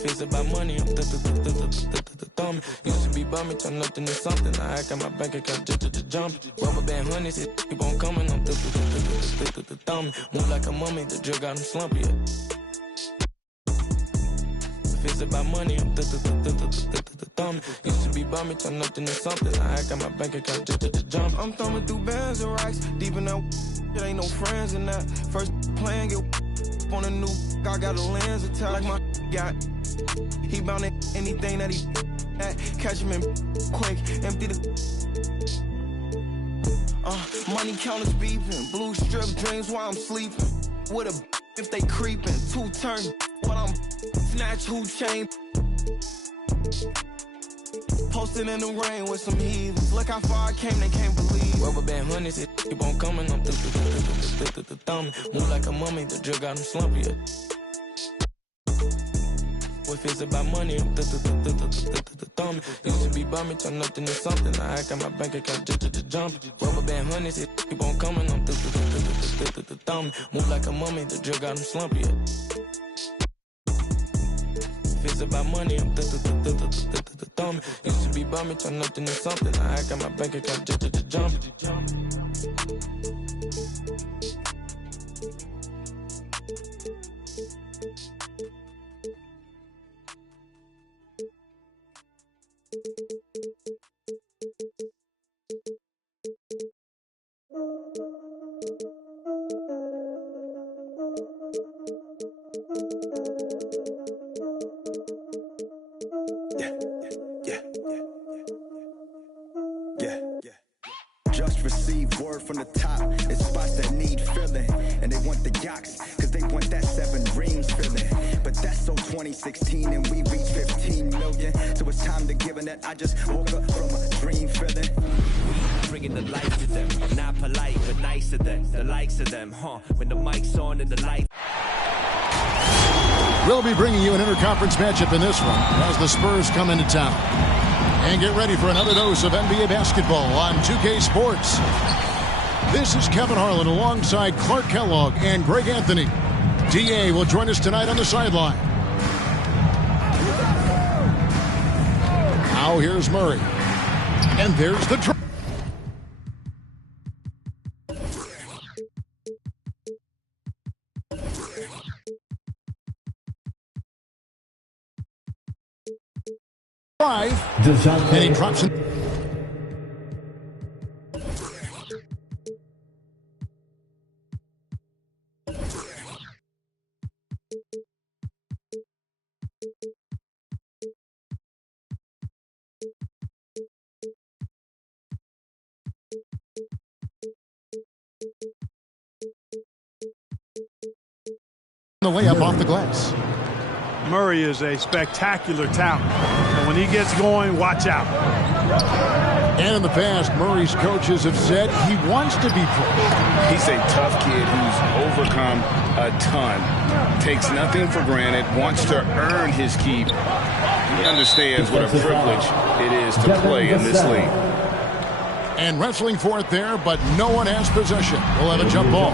If it's about money, I'm thumbing. Used to be bumming, turn nothing to something. I hack out my bank account just jumping. Rubber band honeys, it keep on coming. I'm thumbing. Move like a mummy, the drill got him slumpy. If it's about money, I'm thumbing. Used to be bumming, turn nothing to something. I hack out my bank account just jumping. I'm thumbing through bands and racks. Deep in that, it ain't no friends in that. First playing, get on a new, I got a lens attached like my got. He bound to anything that he at. Catch him in quick, empty the. Money counters beeping, blue strip dreams while I'm sleeping. With a if they creeping, 2 turns while I'm snatch who chain. Posted in the rain with some heathens. Look how far I came, they can't believe. Rubber band honeys, it keep on coming. I'm thumbing. Move like a mummy, the drill got him slumpy. If it's about money, I'm thumbing. Used to be bumming, turn nothing to something. I hack out my bank account just jumping. Rubber band honeys, it keep on coming. I'm thumbing. Move like a mummy, the drill got him slumpy. If it's about money, I'm thumbing. Used to be bumming, turn nothing to something. I hack out my bank account just jumping. Just received word from the top. It's spots that need filling, and they want the yachts, cause they want that 7 rings filling. But that's so 2016, and we reached 15 million. So it's time to give it that. I just woke up from a dream feeling. Bringing the life to them, not polite, but nice to them. The likes of them, when the mic's on and the light. We'll be bringing you an interconference matchup in this one as the Spurs come into town. And get ready for another dose of NBA basketball on 2K Sports. This is Kevin Harlan alongside Clark Kellogg and Greg Anthony. DA will join us tonight on the sideline. Now here's Murray. And there's the try. And he drops it. The layup off the glass. Murray is a spectacular talent, and when he gets going, watch out. And in the past, Murray's coaches have said he wants to be pro. He's a tough kid who's overcome a ton, takes nothing for granted, wants to earn his keep. He understands what a privilege it is to play in this league. And wrestling for it there, but no one has possession. We'll have a jump ball.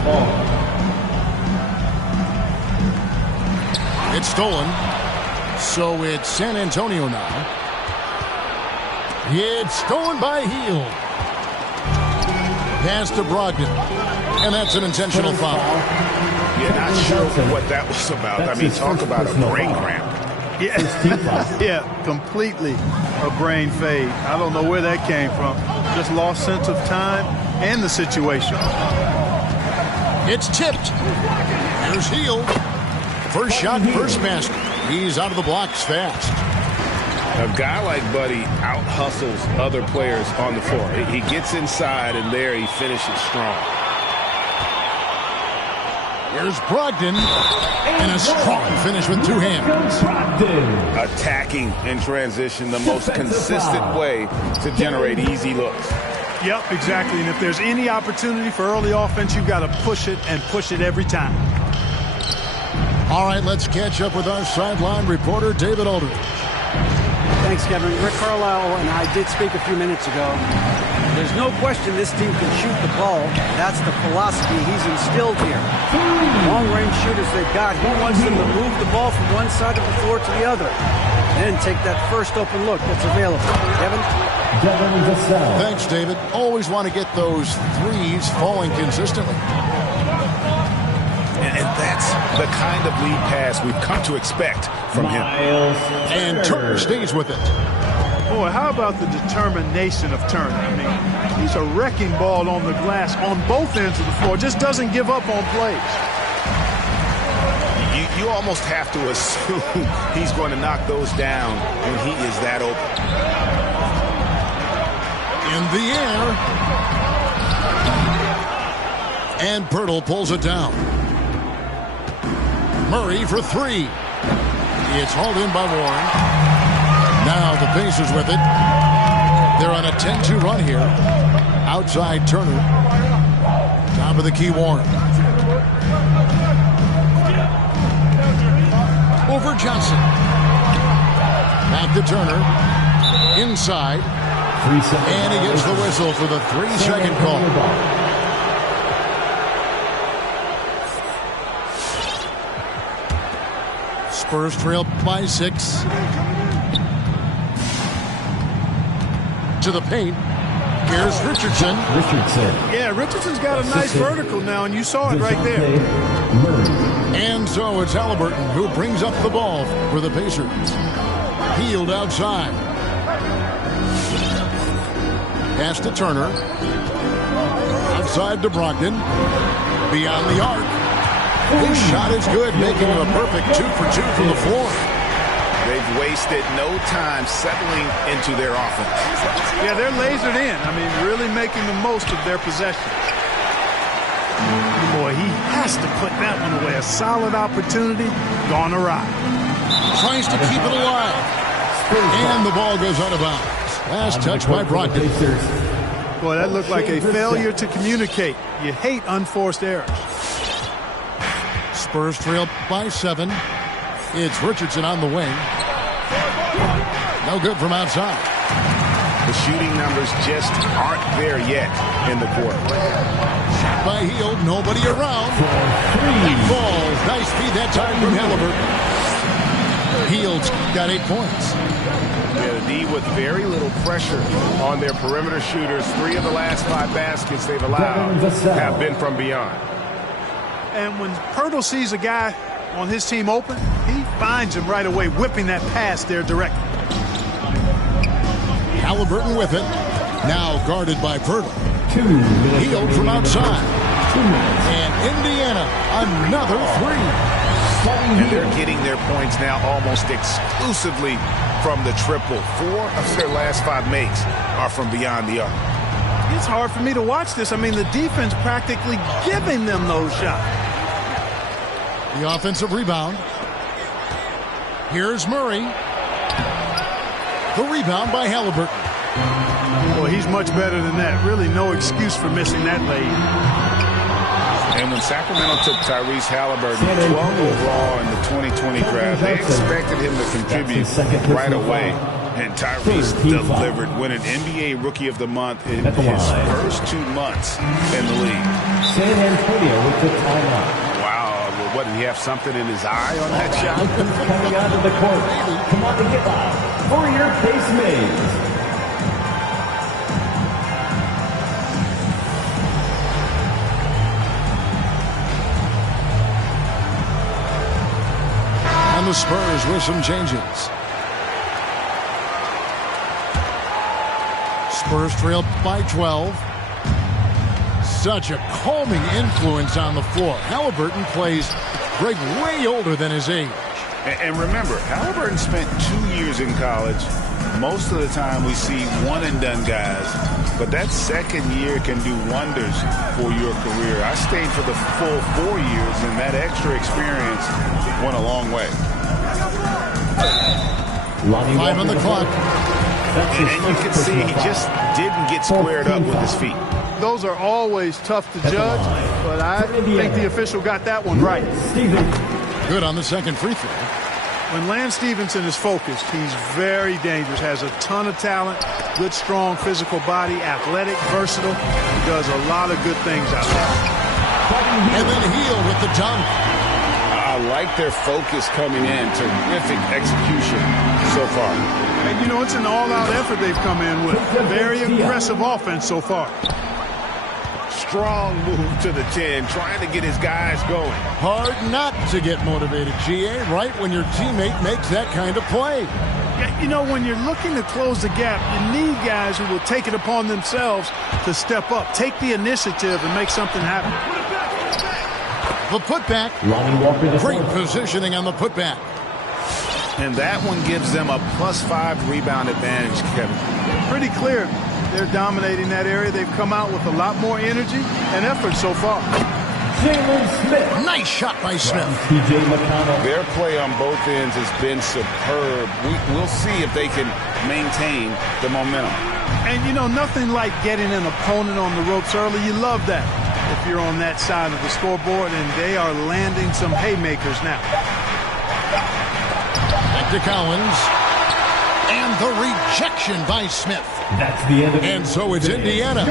It's stolen. So it's San Antonio now. It's stolen by Hield. Pass to Brogdon. And that's an intentional foul. Yeah, not sure what that was about. I mean, talk about a brain cramp. Yeah, completely a brain fade. I don't know where that came from. Just lost sense of time and the situation. It's tipped. Here's Hield. First shot, first basket. He's out of the blocks fast. A guy like Buddy out-hustles other players on the floor. He gets inside, and there he finishes strong. Here's Brogdon. And a strong finish with 2 hands. Attacking in transition, the most consistent way to generate easy looks. Yep, exactly. And if there's any opportunity for early offense, you've got to push it and push it every time. All right, let's catch up with our sideline reporter, David Aldridge. Thanks, Kevin. Rick Carlisle and I did speak a few minutes ago. There's no question this team can shoot the ball. That's the philosophy he's instilled here. Long-range shooters they've got, he wants them to move the ball from one side of the floor to the other. Then take that first open look that's available. Kevin? Thanks, David. Always want to get those threes falling consistently. And that's the kind of lead pass we've come to expect from him. And Turner stays with it. Boy, how about the determination of Turner? I mean, he's a wrecking ball on the glass on both ends of the floor. Just doesn't give up on plays. You almost have to assume he's going to knock those down when he is that open. In the air. And Pirtle pulls it down. Murray for three. It's hauled in by Warren. Now the Pacers with it. They're on a 10-2 run here. Outside Turner. Top of the key, Warren. Over Johnson. Back to Turner. Inside. And he gets the whistle for the 3-second call. Spurs trail by 6. To the paint. Here's Richardson. Yeah, Richardson's got a nice vertical now, and you saw it right there. And so it's Halliburton who brings up the ball for the Pacers. Hield outside. Pass to Turner. Outside to Brogdon. Beyond the arc. His shot is good, making him a perfect 2 for 2 from the floor. They've wasted no time settling into their offense. Yeah, they're lasered in. I mean, really making the most of their possessions. Boy, he has to put that one away. A solid opportunity gone awry. Tries to keep it alive. And the ball goes out of bounds. Last touch by Brogdon. Boy, that looked like a failure to communicate. You hate unforced errors. Spurs trail by 7. It's Richardson on the wing. No good from outside. The shooting numbers just aren't there yet in the quarter. Shot by Hield, nobody around. Falls. Nice feed that time from Halliburton. Hield's got 8 points. Yeah, the D with very little pressure on their perimeter shooters. 3 of the last 5 baskets they've allowed have been from beyond. And when Pirtle sees a guy on his team open, he finds him right away, whipping that pass there directly. Halliburton with it. Now guarded by Pirtle. Hield from outside. And Indiana, another 3. And they're getting their points now almost exclusively from the triple. 4 of their last 5 makes are from beyond the arc. It's hard for me to watch this. I mean, the defense practically giving them those shots. The offensive rebound. Here's Murray. The rebound by Halliburton. Well, he's much better than that. Really no excuse for missing that lay. And when Sacramento took Tyrese Halliburton 12 overall in the 2020 draft, they expected him to contribute right away. And Tyrese delivered, winning NBA Rookie of the Month in his first 2 months in the league. San Antonio with the timeout. What, did he have something in his eye on that shot? Coming out of the court. Come on to get out for your base mates. And the Spurs with some changes. Spurs trail by 12. Such a calming influence on the floor. Halliburton plays Greg way older than his age. And remember, Halliburton spent 2 years in college. Most of the time we see one-and-done guys. But that second year can do wonders for your career. I stayed for the full 4 years, and that extra experience went a long way. 5 on the clock. And you can see he just didn't get squared up with his feet. Those are always tough to judge, but I think the official got that one right. Good on the second free throw. When Lance Stevenson is focused, he's very dangerous, has a ton of talent, good, strong physical body, athletic, versatile. He does a lot of good things out there. And then Heel with the dunk. I like their focus coming in. Terrific execution so far. And, you know, it's an all-out effort they've come in with. Very aggressive offense so far. Strong move to the 10, trying to get his guys going. Hard not to get motivated, GA, right when your teammate makes that kind of play. Yeah, you know, when you're looking to close the gap, you need guys who will take it upon themselves to step up, take the initiative, and make something happen. The putback. Great positioning on the putback. And that one gives them a +5 rebound advantage, Kevin. Pretty clear. They're dominating that area. They've come out with a lot more energy and effort so far. Jalen Smith. Nice shot by Smith. T.J. McConnell. Their play on both ends has been superb. We'll see if they can maintain the momentum. And, you know, nothing like getting an opponent on the ropes early. You love that if you're on that side of the scoreboard, and they are landing some haymakers now. Back to Collins. And the rejection by Smith. That's the end of it. And so it's Indiana.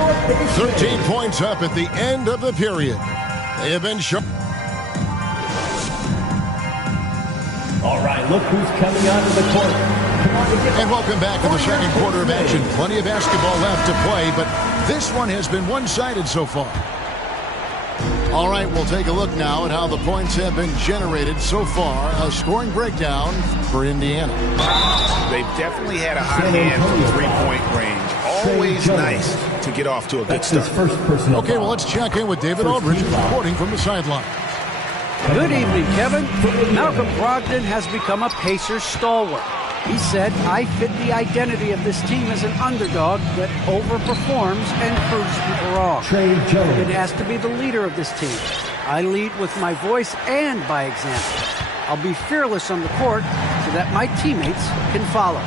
13 points up at the end of the period. They have been shot. All right, look who's coming onto the court. And welcome back to the second quarter of action. Plenty of basketball left to play, but this one has been one-sided so far. All right, we'll take a look now at how the points have been generated so far. A scoring breakdown for Indiana. They've definitely had a hot hand from three-point range. Always nice to get off to a good start. Okay, well, let's check in with David Aldridge reporting from the sideline. Good evening, Kevin. Malcolm Brogdon has become a Pacers stalwart. He said, I fit the identity of this team as an underdog that overperforms and proves people wrong. It has to be the leader of this team. I lead with my voice and by example. I'll be fearless on the court so that my teammates can follow.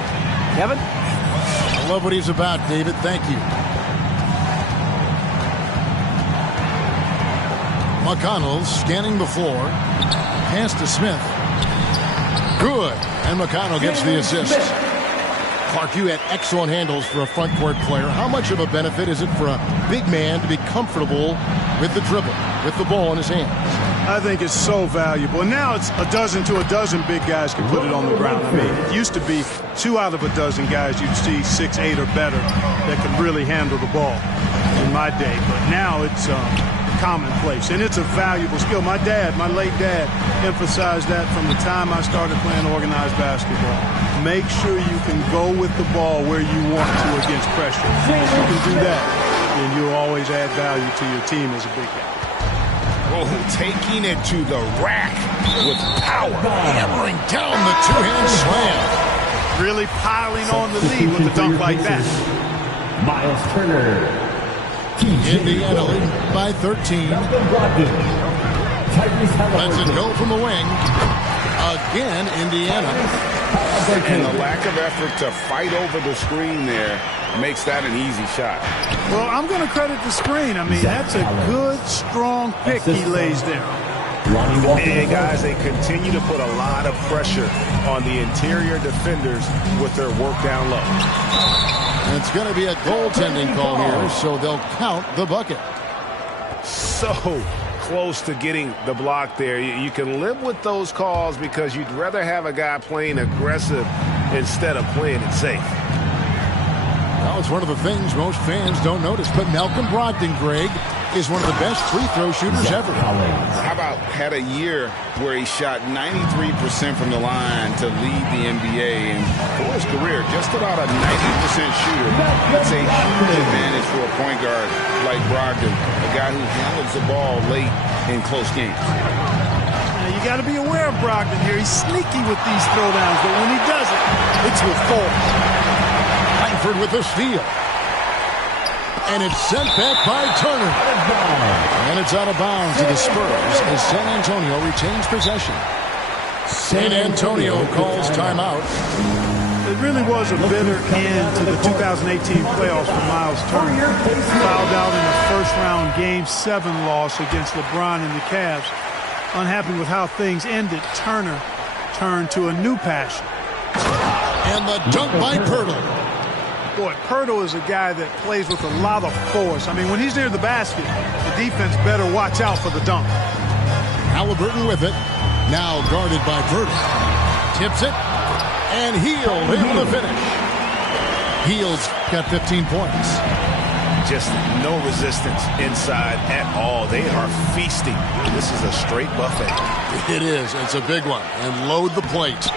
Kevin? I love what he's about, David. Thank you. McConnell scanning the floor. Pass to Smith. Good. And McConnell gets the assist. Clark, you had excellent handles for a front court player. How much of a benefit is it for a big man to be comfortable with the dribble, with the ball in his hands? I think it's so valuable. And now it's a dozen to a dozen big guys can put it on the ground. I mean, it used to be 2 out of a dozen guys you'd see 6, 8 or better that could really handle the ball in my day. But now it's commonplace, and it's a valuable skill. My late dad, emphasized that from the time I started playing organized basketball. Make sure you can go with the ball where you want to against pressure. If you can do that, then you'll always add value to your team as a big guy. Oh, taking it to the rack with power. Hammering down the two-hand slam. Really piling on the lead with a dunk like that. Miles Turner. Indiana leading by 13. Lets it go from the wing. Again, Indiana. And the lack of effort to fight over the screen there makes that an easy shot. Well, I'm going to credit the screen. I mean, that's a good, strong pick he lays there. And guys, they continue to put a lot of pressure on the interior defenders with their work down low. And it's going to be a goaltending call here, so they'll count the bucket. So close to getting the block there. You can live with those calls because you'd rather have a guy playing aggressive instead of playing it safe. Well, it's one of the things most fans don't notice, but Malcolm Brogdon, Greg, is one of the best free throw shooters ever. How about had a year where he shot 93% from the line to lead the NBA, and for his career, just about a 90% shooter. That's a huge advantage for a point guard like Brogdon, a guy who handles the ball late in close games. Now, you got to be aware of Brogdon here. He's sneaky with these throwdowns, but when he does it, it's with force. Langford with the steal. And it's sent back by Turner. And it's out of bounds to the Spurs as San Antonio retains possession. San Antonio calls timeout. It really was a bitter end to the 2018 playoffs for Miles Turner. Fouled out in a first-round Game 7 loss against LeBron and the Cavs. Unhappy with how things ended, Turner turned to a new passion. And the dunk by Poeltl. Boy, Poeltl is a guy that plays with a lot of force. I mean, when he's near the basket, the defense better watch out for the dunk. Halliburton with it. Now guarded by Poeltl. Tips it. And Hield able to finish. Hield's got 15 points. Just no resistance inside at all. They are feasting. This is a straight buffet. It is. It's a big one. And load the plate.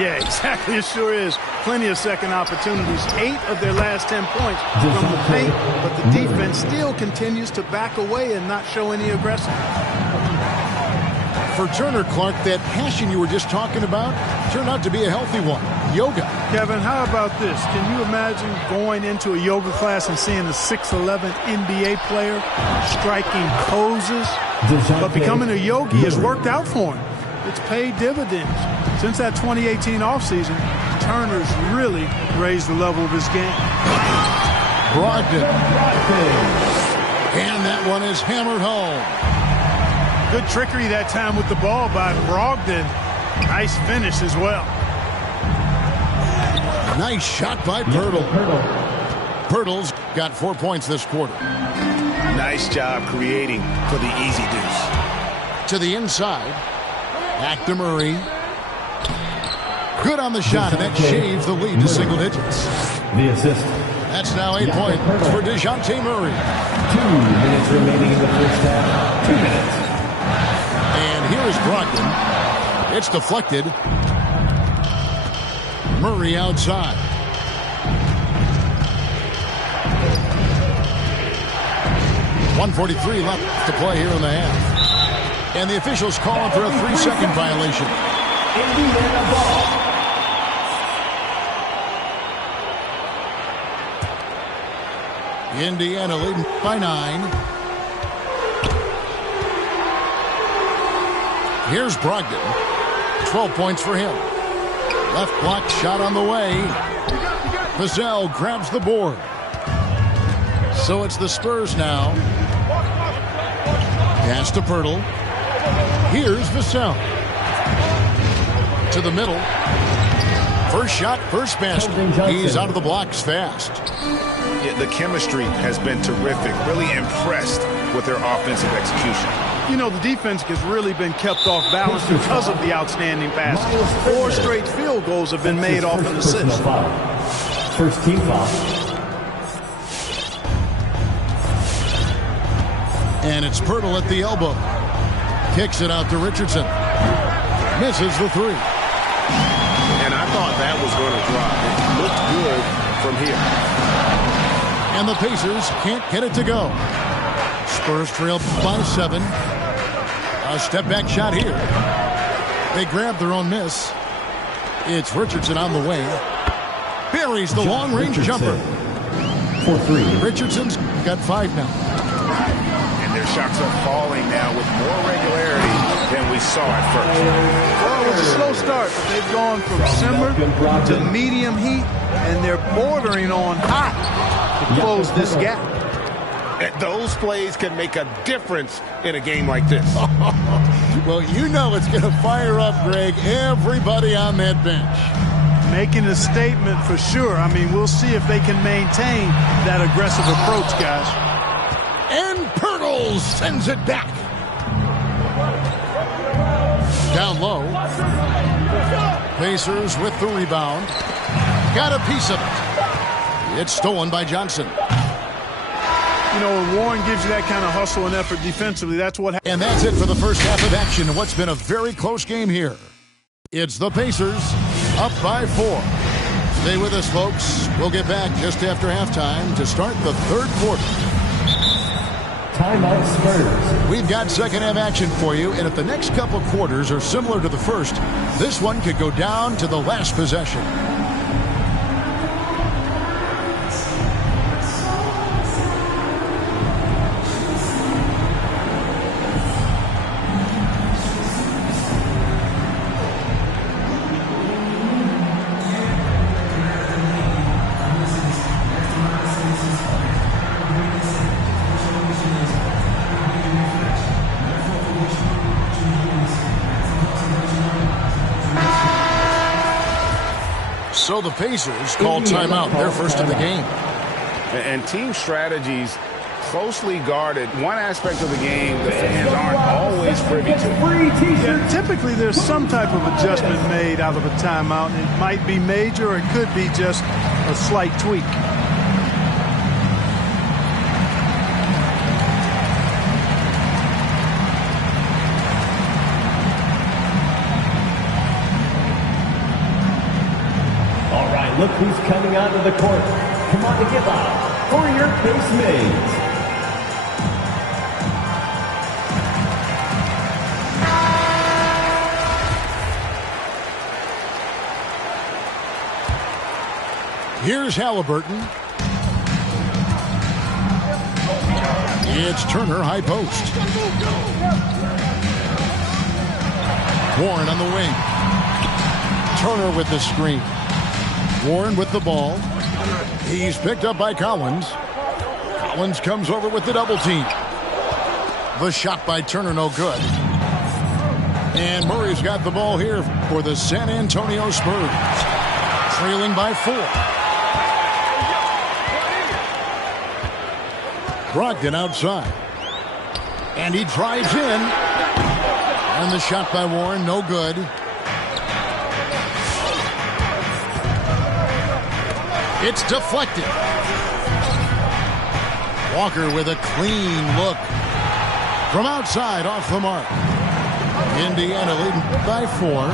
Yeah, exactly. It sure is. Plenty of second opportunities. 8 of their last 10 points from the paint, but the defense still continues to back away and not show any aggression. For Turner, Clark, that passion you were just talking about turned out to be a healthy one. Yoga. Kevin, how about this? Can you imagine going into a yoga class and seeing a 6'11" NBA player striking poses? But becoming a yogi has worked out for him. It's paid dividends. Since that 2018 offseason, Turner's really raised the level of his game. Brogdon. And that one is hammered home. Good trickery that time with the ball by Brogdon. Nice finish as well. Nice shot by Poeltl. Poeltl's got 4 points this quarter. Nice job creating for the easy deuce. To the inside. Back to Murray. Good on the shot, and that shaves the lead to single digits. The assist. That's now 8 points for DeJounte Murray. 2 minutes remaining in the first half. 2 minutes. And here is Brogdon. It's deflected. Murray outside. .143 left to play here in the half. And the officials calling for a 3-second violation. Indiana ball. Indiana leading by 9. Here's Brogdon. 12 points for him. Left block shot on the way. Vassell grabs the board. So it's the Spurs now. Pass to Poeltl. Here's Vassell. To the middle. First shot, first basket. He's out of the blocks fast. Yeah, the chemistry has been terrific. Really impressed with their offensive execution. You know, the defense has really been kept off balance because of the outstanding passes. 4 straight field goals have been made off an assist. First team foul. And it's Poeltl at the elbow. Kicks it out to Richardson. Misses the 3. And I thought that was going to drop. It looked good from here. And the Pacers can't get it to go. Spurs trail by 7. A step back shot here. They grab their own miss. It's Richardson on the way. Buries the long-range jumper. For 3. Richardson's got 5 now. And their shots are falling now with more regularity than we saw at first. Well, it was a slow start, but they've gone from simmer to medium heat, and they're bordering on hot to close this gap. Those plays can make a difference in a game like this. Well, you know it's going to fire up, Greg, everybody on that bench. Making a statement for sure. I mean, we'll see if they can maintain that aggressive approach, guys. And Poeltl sends it back. Down low. Pacers with the rebound. Got a piece of it. It's stolen by Johnson. You know, when Warren gives you that kind of hustle and effort defensively, that's what happens. And that's it for the first half of action in what's been a very close game here. It's the Pacers up by 4. Stay with us, folks. We'll get back just after halftime to start the third quarter. Timeout Spurs. We've got second half action for you, and if the next couple quarters are similar to the first, this one could go down to the last possession. So the Pacers call timeout, their first of the game. And team strategies closely guarded. One aspect of the game the fans aren't always privy to. Yeah, typically there's some type of adjustment made out of a timeout. It might be major or it could be just a slight tweak. All right, look who's coming onto the court. Come on to give up for your base mates. Here's Halliburton. It's Turner, high post. Warren on the wing. Turner with the screen. Warren with the ball. He's picked up by Collins. Collins comes over with the double team. The shot by Turner, no good. And Murray's got the ball here for the San Antonio Spurs. Trailing by 4. Brogdon outside. And he drives in. And the shot by Warren, no good. It's deflected. Walker with a clean look. From outside, off the mark. Indiana leading by 4.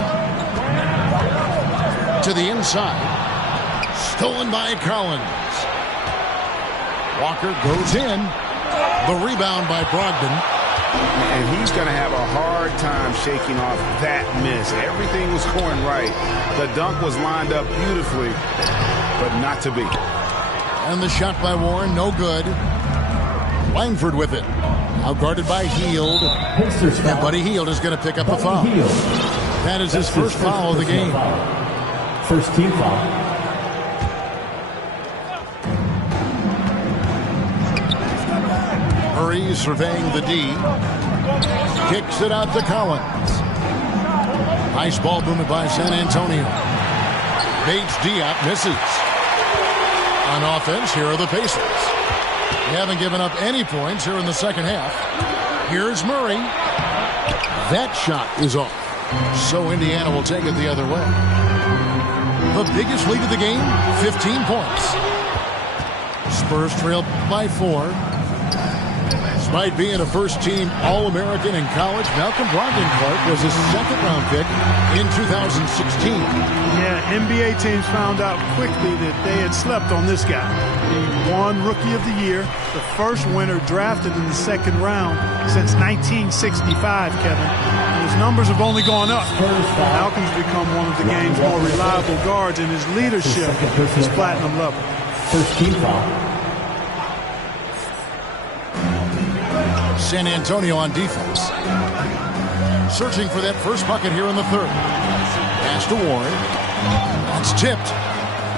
To the inside. Stolen by Collins. Walker goes in. The rebound by Brogdon. And he's going to have a hard time shaking off that miss. Everything was going right. The dunk was lined up beautifully, but not to be. And the shot by Warren, no good. Langford with it. Out guarded by Hield. And Buddy Hield is going to pick up the foul. That is his first foul of the game. First team foul. Murray surveying the D. Kicks it out to Collins. Nice ball movement by San Antonio. Bates Diop misses. On offense, here are the Pacers. They haven't given up any points here in the second half. Here's Murray. That shot is off. So Indiana will take it the other way. The biggest lead of the game, 15 points. Spurs trail by 4. Despite being a first-team All-American in college, Malcolm Brogdon Clark was his second-round pick in 2016. Yeah, NBA teams found out quickly that they had slept on this guy. He won Rookie of the Year, the first winner drafted in the second round since 1965, Kevin. And his numbers have only gone up. Malcolm's become one of the game's more reliable guards, and his leadership is platinum level. First team foul. San Antonio on defense. Searching for that first bucket here in the third. Pass to Warren. That's tipped.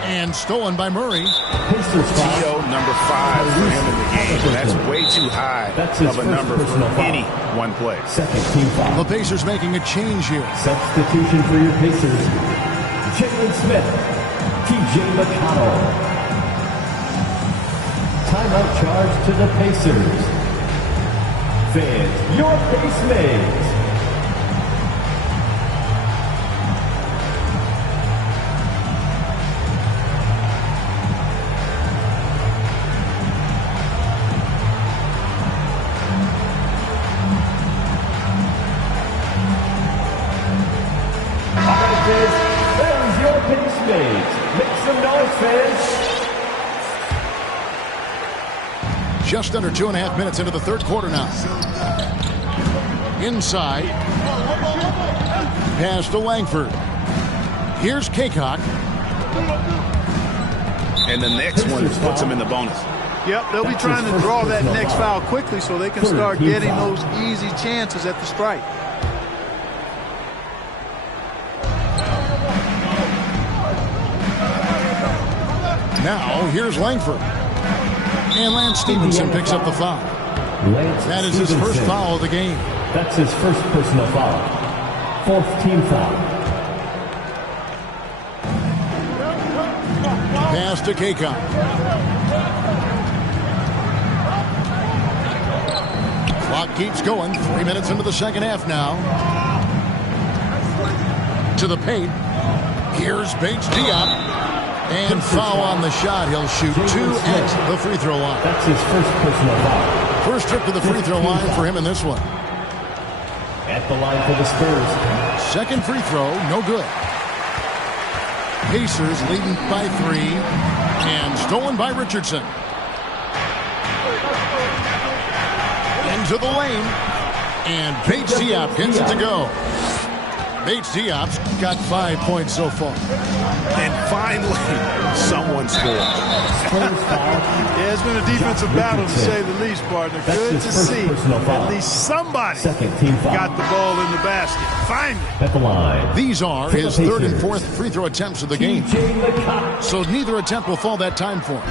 And stolen by Murray. TO number 5 for him in the game. That's way too high of a number for any one play. Second team foul. The Pacers making a change here. Substitution for your Pacers. Jalen Smith. TJ McConnell. Timeout charge to the Pacers. Fans, your base mates. All right, fans, there's your base mates. Make some noise, fans. Just under 2.5 minutes into the third quarter now. Inside. Pass to Langford. Here's Kaycock. And the next one puts him in the bonus. Yep, they'll be trying to draw that next foul quickly so they can start getting those easy chances at the strike. Now, here's Langford. And Lance Stevenson picks up the foul. That is his first foul of the game. That's his first personal foul. Fourth team foul. Pass to Kaycon. Clock keeps going. 3 minutes into the second half now. To the paint. Here's Bates Diop. And foul on the shot. He'll shoot 2 at the free throw line. That's his first personal foul. First trip to the free throw line for him in this one. At the line for the Spurs. Second free throw, no good. Pacers leading by 3. And stolen by Richardson. Into the lane. And Bates Diop gets it to go. Bates Diop's got 5 points so far. And finally, someone scored. Yeah, it's been a defensive battle to say the least, partner. Good to see at least somebody got the ball in the basket. Finally. At the line. These are his third and fourth free throw attempts of the game. So neither attempt will fall that time for him.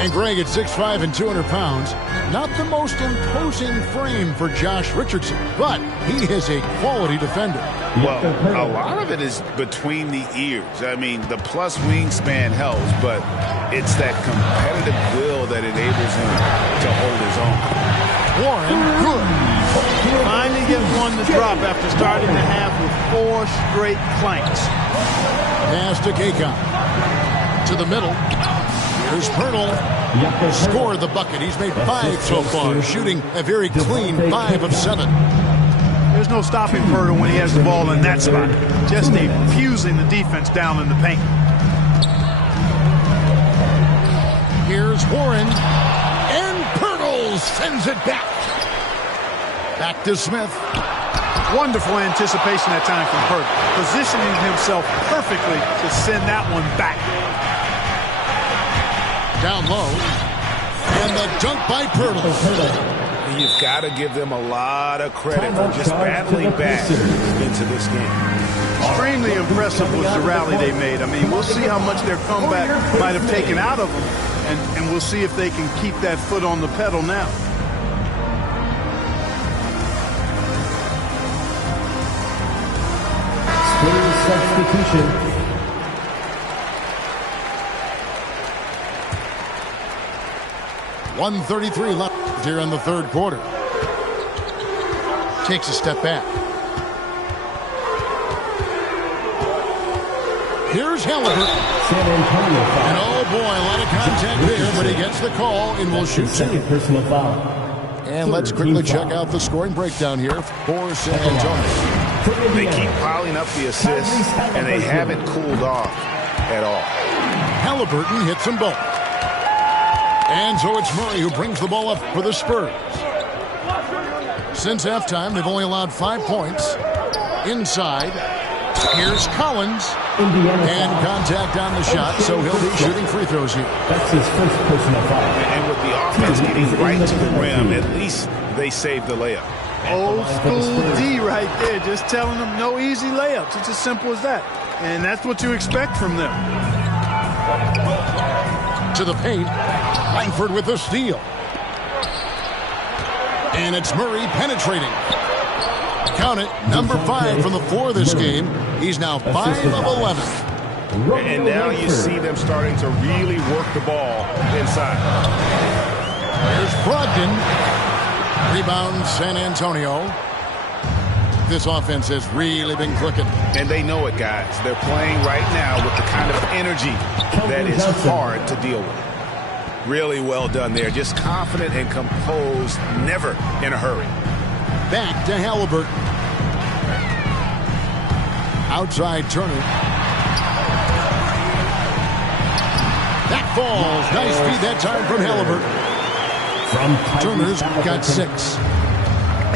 And Greg at 6'5" and 200 pounds, not the most imposing frame for Josh Richardson, but he is a quality defender. Well, a lot of it is between the ears. I mean, the plus wingspan helps, but it's that competitive will that enables him to hold his own. Warren, good. Finally gets one to drop after starting the half with 4 straight clanks. Pass to Kaycon. To the middle. Here's Poeltl. Scored the bucket. He's made 5 so far, shooting a very clean 5 of 7. There's no stopping Poeltl when he has the ball in that spot. Just fusing the defense down in the paint. Here's Warren. And Poeltl sends it back. Back to Smith. Wonderful anticipation that time from Poeltl. Positioning himself perfectly to send that one back. Down low. And the dunk by Poeltl. You've got to give them a lot of credit for just battling back into this game. Extremely impressive was the rally they made. I mean, we'll see how much their comeback might have taken out of them, and we'll see if they can keep that foot on the pedal now. Spurs substitution. .133 left here in the third quarter. Takes a step back. Here's Halliburton. And oh boy, a lot of contact there, but he gets the call and will shoot 2. Personal foul. And let's quickly check out the scoring breakdown here for San Antonio. They keep piling up the assists, and they haven't cooled off at all. Halliburton hits them both. And so it's Murray who brings the ball up for the Spurs. Since halftime, they've only allowed 5 points. Inside, here's Collins. And contact on the shot, so he'll be shooting free throws here. That's his first personal foul. And with the offense getting right to the rim, at least they saved the layup. Old school D right there, just telling them no easy layups. It's as simple as that. And that's what you expect from them. To the paint. Langford with the steal. And it's Murray penetrating. Count it, number 5 from the floor this game. He's now 5 of 11. And now you see them starting to really work the ball inside. There's Brogdon. Rebound San Antonio. This offense has really been clicking. And they know it, guys. They're playing right now with the kind of energy that is hard to deal with. Really well done there. Just confident and composed, never in a hurry. Back to Halliburton. Outside Turner. That falls. Nice feed that time from Halliburton. Turner's got 6.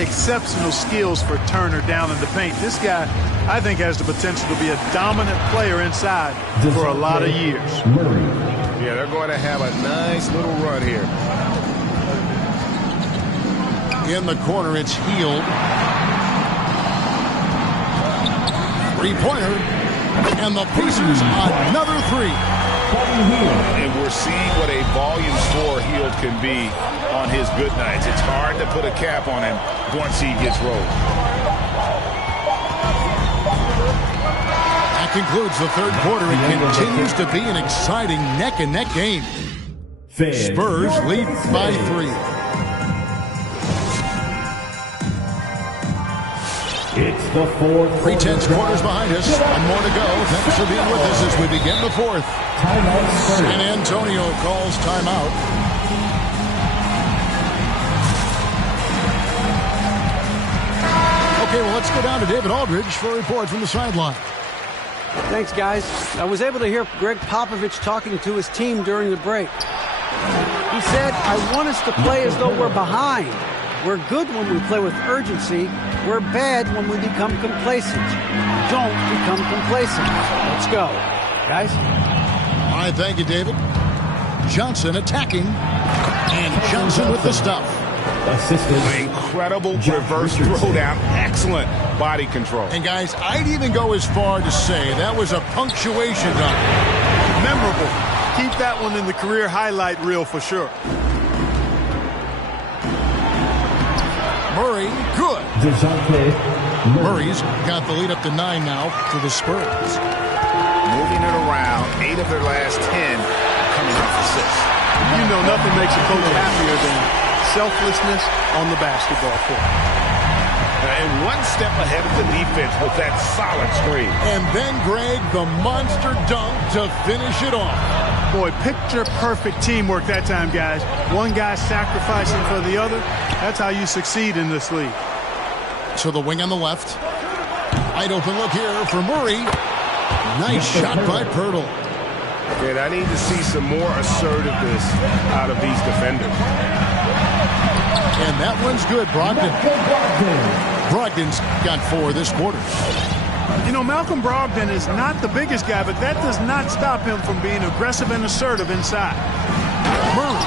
Exceptional skills for Turner down in the paint. This guy, I think, has the potential to be a dominant player inside for a lot of years. Yeah, they're going to have a nice little run here. In the corner, it's Hield. 3-pointer. And the Pacers another 3. And we're seeing what a volume scorer Hield can be on his good nights. It's hard to put a cap on him once he gets rolled. Back concludes the third quarter. It continues to be an exciting neck-and-neck game. Spurs lead by 3. It's the fourth. 3/10 quarters behind us. One more to go. Thanks for being with us as we begin the fourth. San Antonio calls timeout. Okay, well, let's go down to David Aldridge for a report from the sideline. Thanks, guys. I was able to hear Greg Popovich talking to his team during the break. He said, I want us to play as though we're behind. We're good when we play with urgency. We're bad when we become complacent. Don't become complacent. Let's go. Guys? All right, thank you, David. Johnson attacking. And Johnson with the stuff. Incredible reverse throwdown. Excellent body control. And guys, I'd even go as far to say that was a punctuation dunk. Memorable. Keep that one in the career highlight reel for sure. Murray, good. Murray's got the lead up to 9 now for the Spurs. Moving it around, 8 of their last 10 coming off assists. You know nothing makes a coach happier than selflessness on the basketball court. And one step ahead of the defense with that solid screen. And then, Greg, the monster dunk to finish it off. Boy, picture-perfect teamwork that time, guys. One guy sacrificing for the other. That's how you succeed in this league. To the wing on the left. Wide open look here for Murray. Nice shot by Pirtle. And I need to see some more assertiveness out of these defenders. And that one's good, Brogdon. Brogdon's got 4 this quarter. You know, Malcolm Brogdon is not the biggest guy, but that does not stop him from being aggressive and assertive inside. Murray.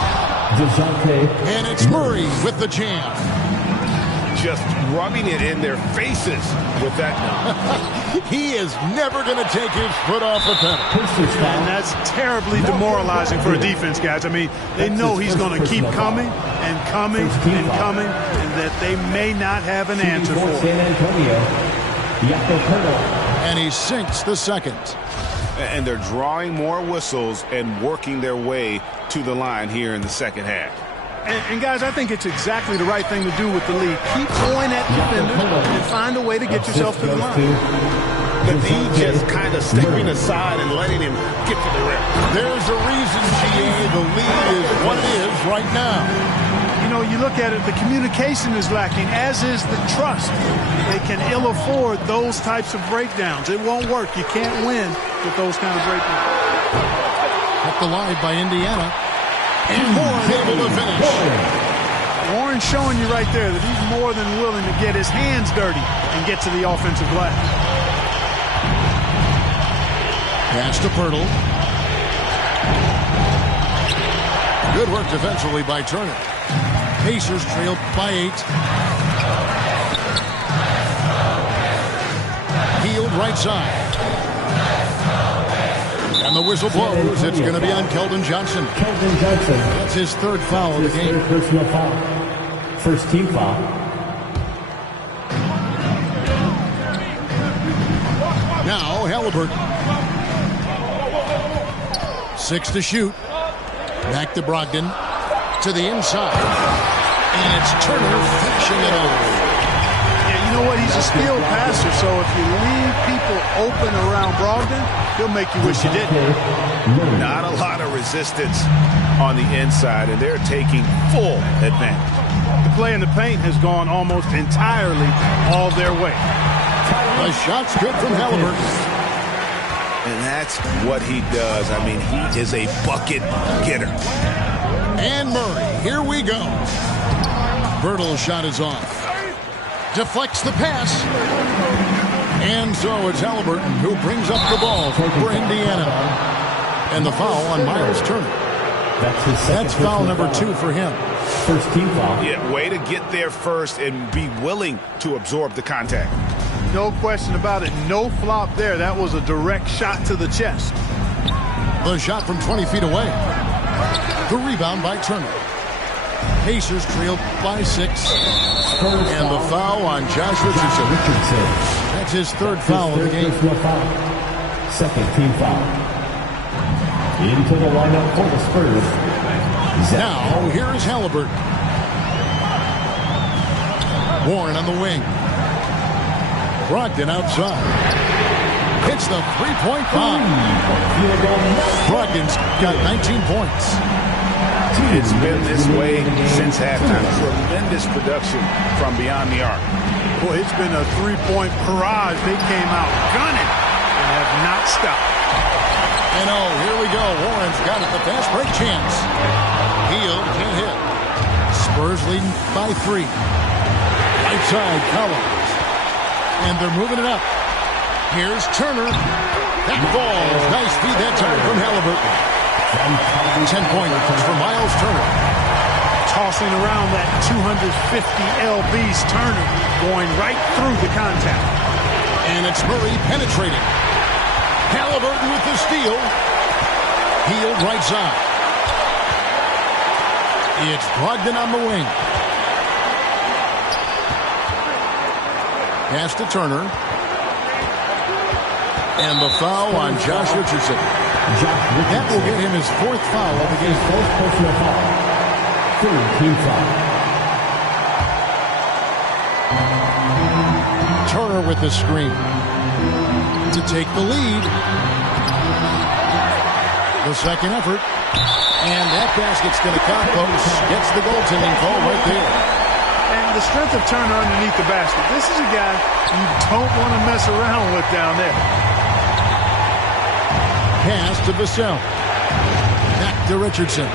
And it's Murray with the jam. Just rubbing it in their faces with that dunk. He is never going to take his foot off the pedal. And that's terribly demoralizing for a defense, guys. I mean, they know he's going to keep coming and coming and coming, and that they may not have an answer for it. San Antonio. And he sinks the second. And they're drawing more whistles and working their way to the line here in the second half. And guys, I think it's exactly the right thing to do with the lead. Keep going at defenders and find a way to get yourself to the line. The D just kind of stepping aside and letting him get to the rim. There's a reason, GA, the lead is what it is right now. You know, you look at it, the communication is lacking, as is the trust. They can ill afford those types of breakdowns. It won't work. You can't win with those kind of breakdowns. Kept alive by Indiana. And Warren able to finish. Warren showing you right there that he's more than willing to get his hands dirty and get to the offensive glass. Pass to Pirtle. Good work defensively by Turner. Pacers trailed by 8. Healed right side. And the whistle blows. It's going to be on Keldon Johnson. Keldon Johnson. That's his 3rd foul of the game. Personal foul. First team foul. Now Halliburton. 6 to shoot. Back to Brogdon. To the inside. And it's Turner finishing it off. You know what? He's a skilled passer, so if you leave people open around Brogdon, he'll make you wish you didn't. Not a lot of resistance on the inside, and they're taking full advantage. The play in the paint has gone almost entirely all their way. The shot's good from Halliburton. And that's what he does. I mean, he is a bucket getter. And Murray, here we go. Birtle's shot is off. Deflects the pass. And so it's Halliburton who brings up the ball for Indiana. And the foul on Miles Turner. That's foul number 2 for him. First team foul. Yeah, way to get there first and be willing to absorb the contact. No question about it. No flop there. That was a direct shot to the chest. The shot from 20 feet away. The rebound by Turner. Pacers trailed by 6. And the foul on Josh Richardson. That's his 3rd foul of the game. Second team foul. Into the lineup for the Spurs. Now, here is Halliburton. Warren on the wing. Brogdon outside. Hits the three-point bomb. Brogdon's got 19 points. It's been this way since halftime. Tremendous production from beyond the arc. Boy, it's been a three-point barrage. They came out gunning and have not stopped. And oh, here we go. Warren's got it. The fast break chance. Hield can't hit. Spurs leading by 3. Right side, Collins. And they're moving it up. Here's Turner. That falls. Nice feed that time from Halliburton. 10 points for Miles Turner. Tossing around that 250 lbs. Turner going right through the contact. And it's Murray penetrating. Halliburton with the steal. Hield right side. It's Brogdon on the wing. Pass to Turner. And the foul on Josh Richardson. That will get him his 4th foul of the game. Fourth personal foul. Third team foul. Turner with the screen to take the lead. The second effort. And that basket's going to count, folks. Gets the goaltending call right there. And the strength of Turner underneath the basket. This is a guy you don't want to mess around with down there. Pass to Vassell. Back to Richardson.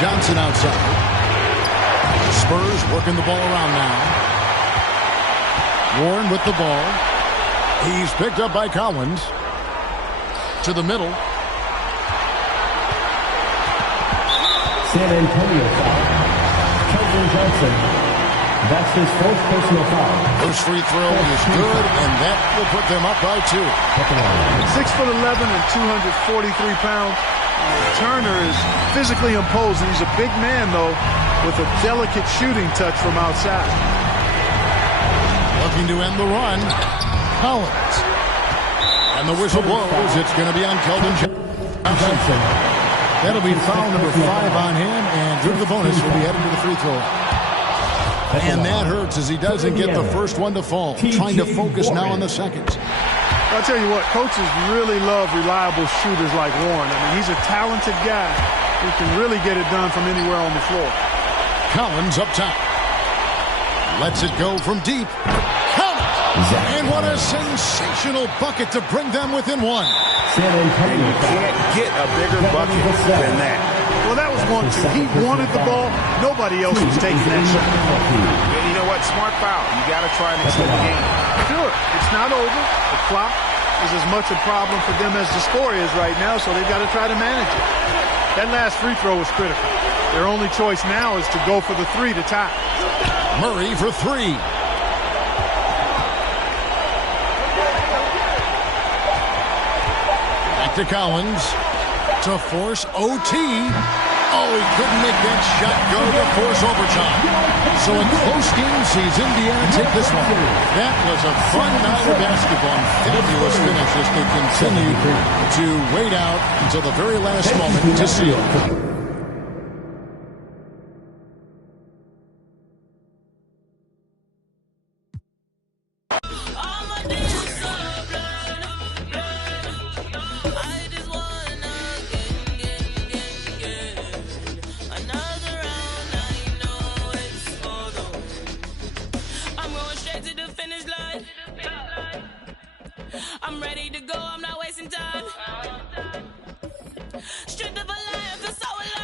Johnson outside. Spurs working the ball around now. Warren with the ball. He's picked up by Collins. To the middle. San Antonio foul. Keldon Johnson. That's his 4th personal foul. First free throw is good, and that will put them up by 2. 6'11" and 243 pounds. Turner is physically imposing. He's a big man, though, with a delicate shooting touch from outside. Looking to end the run. Collins. And the whistle blows. It's going to be on Keldon Johnson. That'll be foul number 5 on him, and due to the bonus, will be headed to the free throw line. And that hurts as he doesn't get the first one to fall. Trying to focus now on the second. I'll tell you what, coaches really love reliable shooters like Warren. I mean, he's a talented guy who can really get it done from anywhere on the floor. Collins up top. Lets it go from deep. Collins! And what a sensational bucket to bring them within 1. San Antonio. You can't get a bigger bucket than that. Well, that was 1-2. He wanted the ball. Nobody else was taking that shot. And you know what? Smart foul. You got to try and extend the game. Sure. It's not over. The clock is as much a problem for them as the score is right now, so they've got to try to manage it. That last free throw was critical. Their only choice now is to go for the 3 to tie. Murray for 3. Back to Collins to force OT. Oh, he couldn't make that shot go to force overtime. So a close game sees Indiana take this one. That was a fun night of basketball and fabulous finish as they continue to wait out until the very last moment to seal. I'm ready to go, I'm not wasting time. Strength of a lion for so long.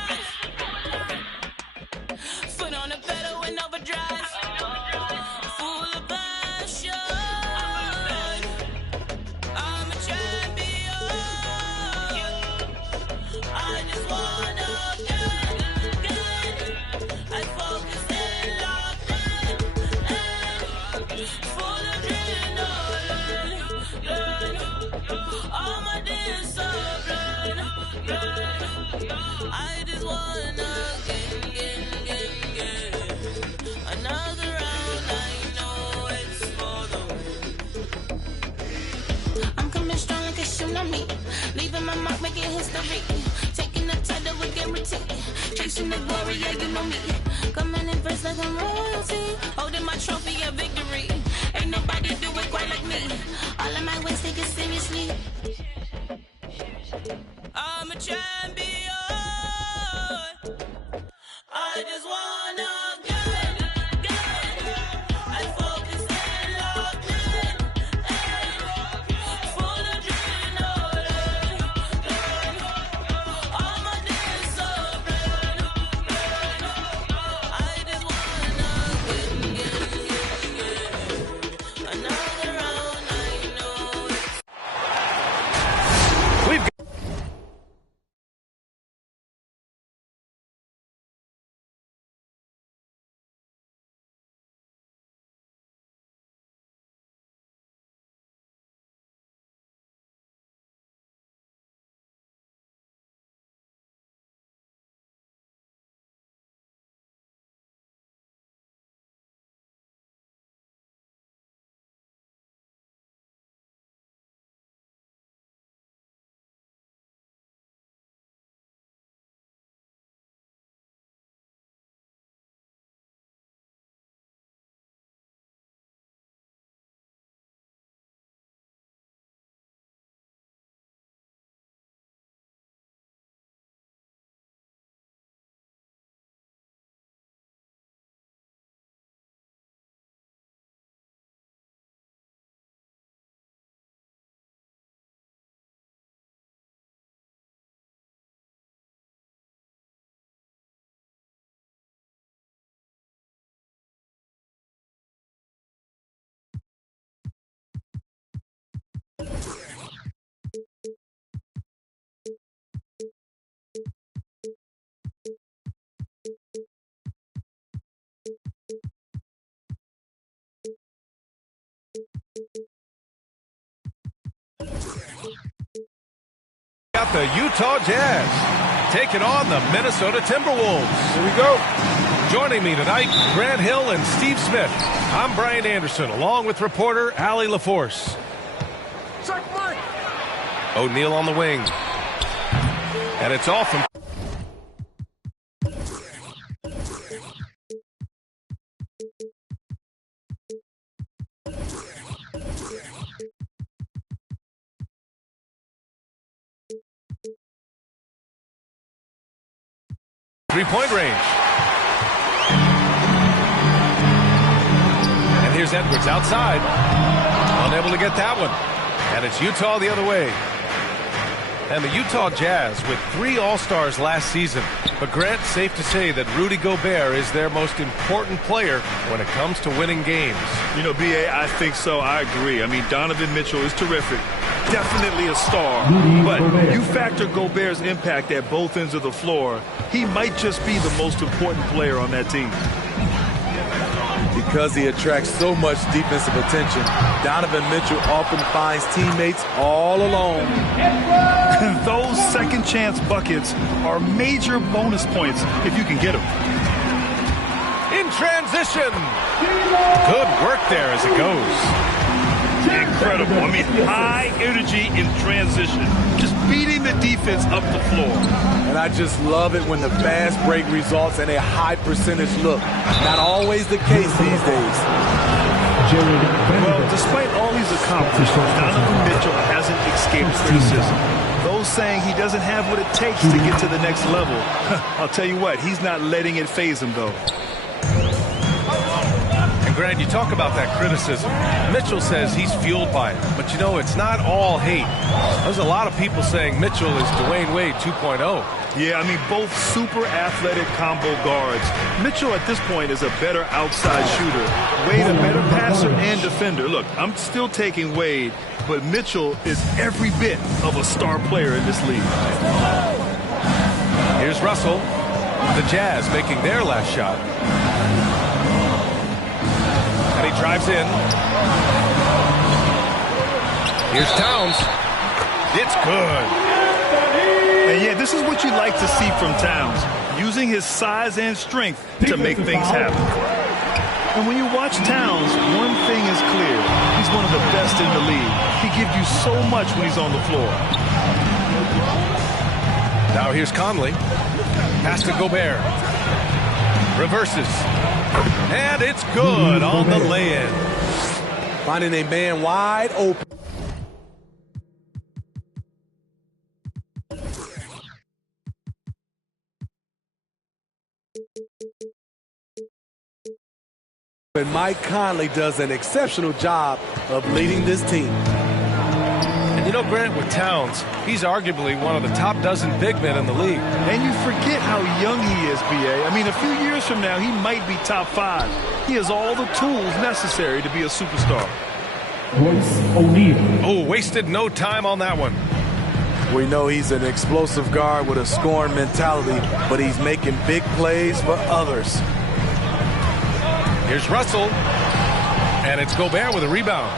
the mark, making history. Taking the title with guarantee. Chasing the glory, yeah, you know me. Coming in first like I'm royalty. Holding my trophy of victory. Ain't nobody do it quite like me. All of my ways take it seriously. I'm a champion. I just wanna get and focus and locked in. Full of adrenaline. All my days so red. I just wanna get another round. I know it's got the Utah Jazz taking on the Minnesota Timberwolves. Here we go. Joining me tonight, Grant Hill and Steve Smith. I'm Brian Anderson, along with reporter Allie LaForce. O'Neal on the wing. And it's off from... Three-point range. And here's Edwards outside. Unable to get that one. And it's Utah the other way. And the Utah Jazz with 3 All-Stars last season. But Grant, safe to say that Rudy Gobert is their most important player when it comes to winning games. You know, B.A., I think so. I agree. I mean, Donovan Mitchell is terrific. Definitely a star. But you factor Gobert's impact at both ends of the floor, he might just be the most important player on that team. Because he attracts so much defensive attention, Donovan Mitchell often finds teammates all alone. Those second chance buckets are major bonus points if you can get them. In transition. Good work there as it goes. Incredible. I mean, high energy in transition. Just beating the defense up the floor. And I just love it when the fast break results in a high percentage look. Not always the case these days. Well, despite all these accomplishments, Donovan Mitchell hasn't escaped criticism. Those saying he doesn't have what it takes to get to the next level. I'll tell you what, he's not letting it faze him, though. Grant, you talk about that criticism. Mitchell says he's fueled by it. But, you know, it's not all hate. There's a lot of people saying Mitchell is Dwayne Wade 2.0. Yeah, I mean, both super athletic combo guards. Mitchell at this point is a better outside shooter. Wade a better passer and defender. Look, I'm still taking Wade, but Mitchell is every bit of a star player in this league. Here's Russell. The Jazz making their last shot. And he drives in. Here's Towns. It's good. And yeah, this is what you like to see from Towns, using his size and strength to make things happen. And when you watch Towns, one thing is clear. He's one of the best in the league. He gives you so much when he's on the floor. Now here's Conley. Pass to Gobert. Reverses. And it's good on the lay-in. Finding a man wide open. And Mike Conley does an exceptional job of leading this team. And you know, Grant, with Towns, he's arguably one of the top dozen big men in the league. And you forget how young he is, B.A. I mean, a few years from now, he might be top 5. He has all the tools necessary to be a superstar. Royce O'Neal. Oh, wasted no time on that one. We know he's an explosive guard with a scoring mentality, but he's making big plays for others. Here's Russell, and it's Gobert with a rebound.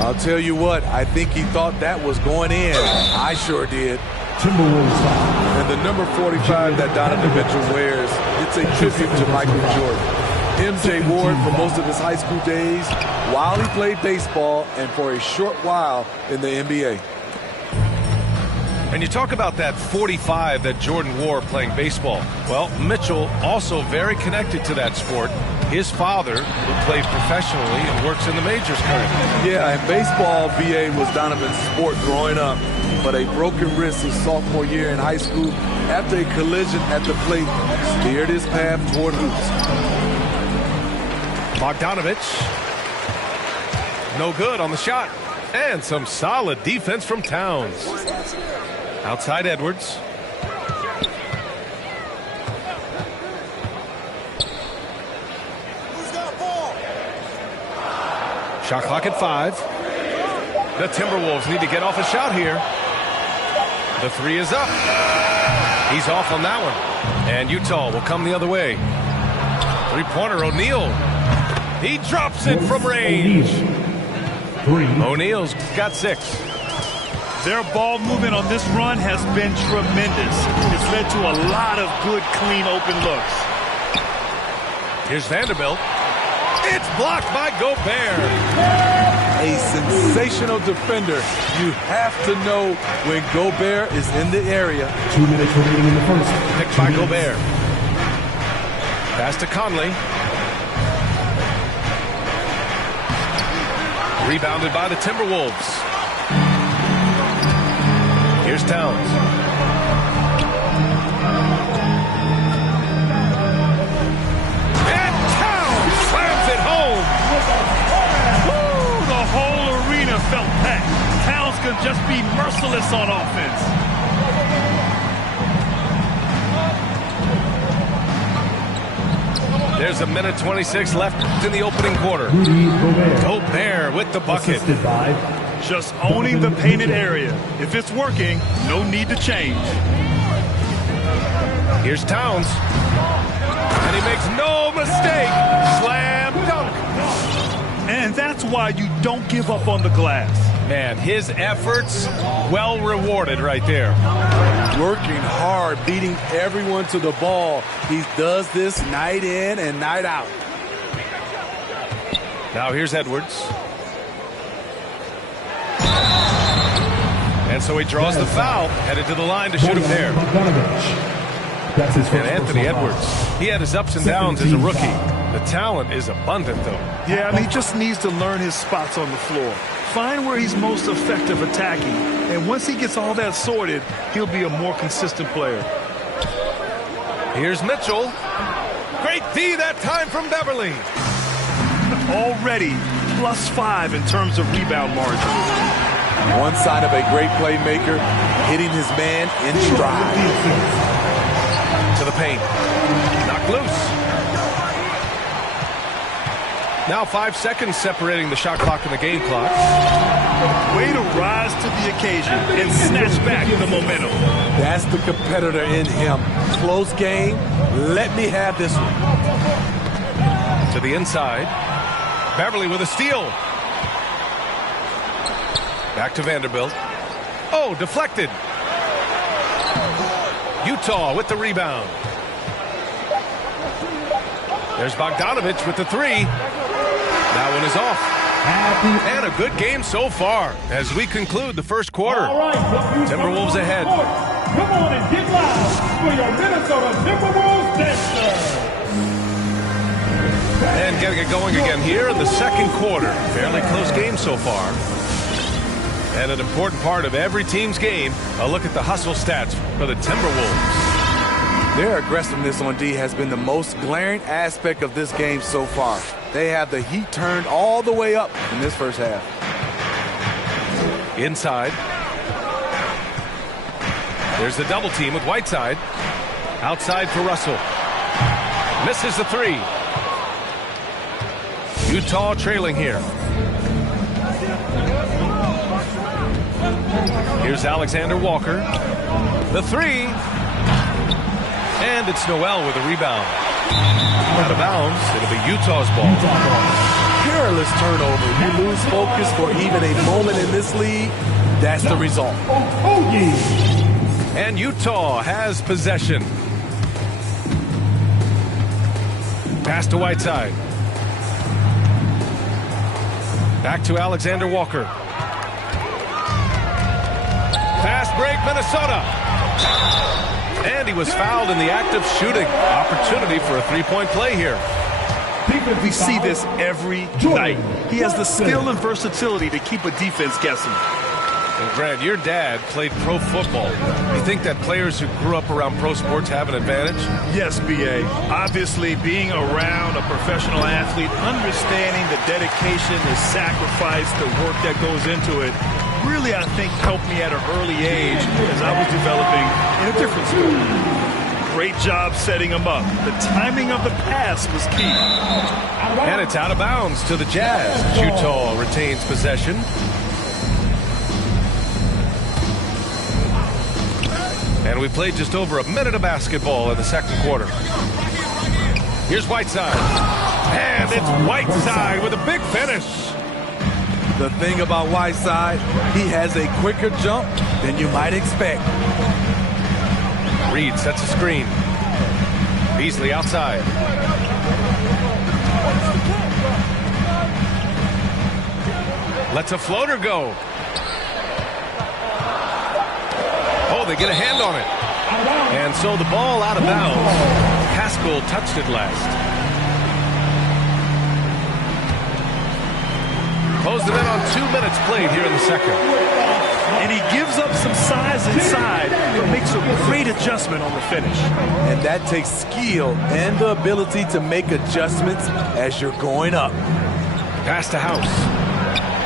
I'll tell you what, I think he thought that was going in. I sure did. Timberwolves foul. And the number 45 that Donovan Mitchell wears, it's a tribute to Michael Jordan. MJ wore it for most of his high school days while he played baseball and for a short while in the NBA. And you talk about that 45 that Jordan wore playing baseball. Well, Mitchell also very connected to that sport. His father, who played professionally and works in the majors currently. Yeah, and baseball, VA, was Donovan's sport growing up. But a broken wrist his sophomore year in high school after a collision at the plate steered his path toward hoops. Bogdanovich. No good on the shot. And some solid defense from Towns. Outside Edwards. Shot clock at 5. The Timberwolves need to get off a shot here. The 3 is up. He's off on that one. And Utah will come the other way. Three-pointer, O'Neal. He drops it from range. O'Neal's got 6. Their ball movement on this run has been tremendous. It's led to a lot of good, clean, open looks. Here's Vanderbilt. It's blocked by Gobert. A sensational defender. You have to know when Gobert is in the area. 2 minutes remaining in the first. Picked by Gobert. Pass to Conley. Rebounded by the Timberwolves. Here's Towns. And Towns slams it home. Woo, the whole arena felt packed. Towns can just be merciless on offense. There's a minute 26 left in the opening quarter. Gobert with the bucket. Just owning the painted area. If it's working, no need to change. Here's Towns. And he makes no mistake. Slam dunk. And that's why you don't give up on the glass. Man, his efforts well rewarded right there. Working hard, beating everyone to the ball. He does this night in and night out. Now here's Edwards. And so he draws the foul, headed to the line to shoot a pair. That's his first. And Anthony Edwards, he had his ups and downs as a rookie. The talent is abundant, though. Yeah, I mean, he just needs to learn his spots on the floor. Find where he's most effective attacking. And once he gets all that sorted, he'll be a more consistent player. Here's Mitchell. Great D that time from Beverly. Already +5 in terms of rebound margin. One side of a great playmaker, hitting his man in stride. To the paint. Knocked loose. Now 5 seconds separating the shot clock and the game clock. Way to rise to the occasion and snatch back the momentum. That's the competitor in him. Close game. Let me have this one. To the inside. Beverly with a steal. Back to Vanderbilt. Oh, deflected. Utah with the rebound. There's Bogdanovich with the 3. That one is off. And a good game so far as we conclude the first quarter. Timberwolves ahead. Come on and get loud for your Minnesota Timberwolves dancers. And getting it going again here in the second quarter. Fairly close game so far. And an important part of every team's game, a look at the hustle stats for the Timberwolves. Their aggressiveness on D has been the most glaring aspect of this game so far. They have the heat turned all the way up in this first half. Inside. There's the double team with Whiteside. Outside for Russell. Misses the three. Utah trailing here. Here's Alexander Walker. The three. And it's Noel with a rebound. Out of bounds. It'll be Utah's ball. Perilous turnover. You lose focus for even a moment in this league. That's the result. And Utah has possession. Pass to Whiteside. Back to Alexander Walker. Fast break, Minnesota. And he was fouled in the act of shooting. Opportunity for a three-point play here. We see this every night. He has the skill and versatility to keep a defense guessing. And Grant, your dad played pro football. You think that players who grew up around pro sports have an advantage? Yes, B.A. Obviously, being around a professional athlete, understanding the dedication, the sacrifice, the work that goes into it, really, I think, helped me at an early age as I was developing in a different sport. Great job setting him up. The timing of the pass was key. And it's out of bounds to the Jazz. Utah retains possession. And we played just over a minute of basketball in the second quarter. Here's Whiteside. And it's Whiteside with a big finish. The thing about Whiteside, he has a quicker jump than you might expect. Reed sets a screen. Beasley outside. Lets a floater go. Oh, they get a hand on it. And so the ball out of bounds. Pascal touched it last. Closed it in on 2 minutes played here in the second. And he gives up some size inside, but makes a great adjustment on the finish. And that takes skill and the ability to make adjustments as you're going up. Pass to House.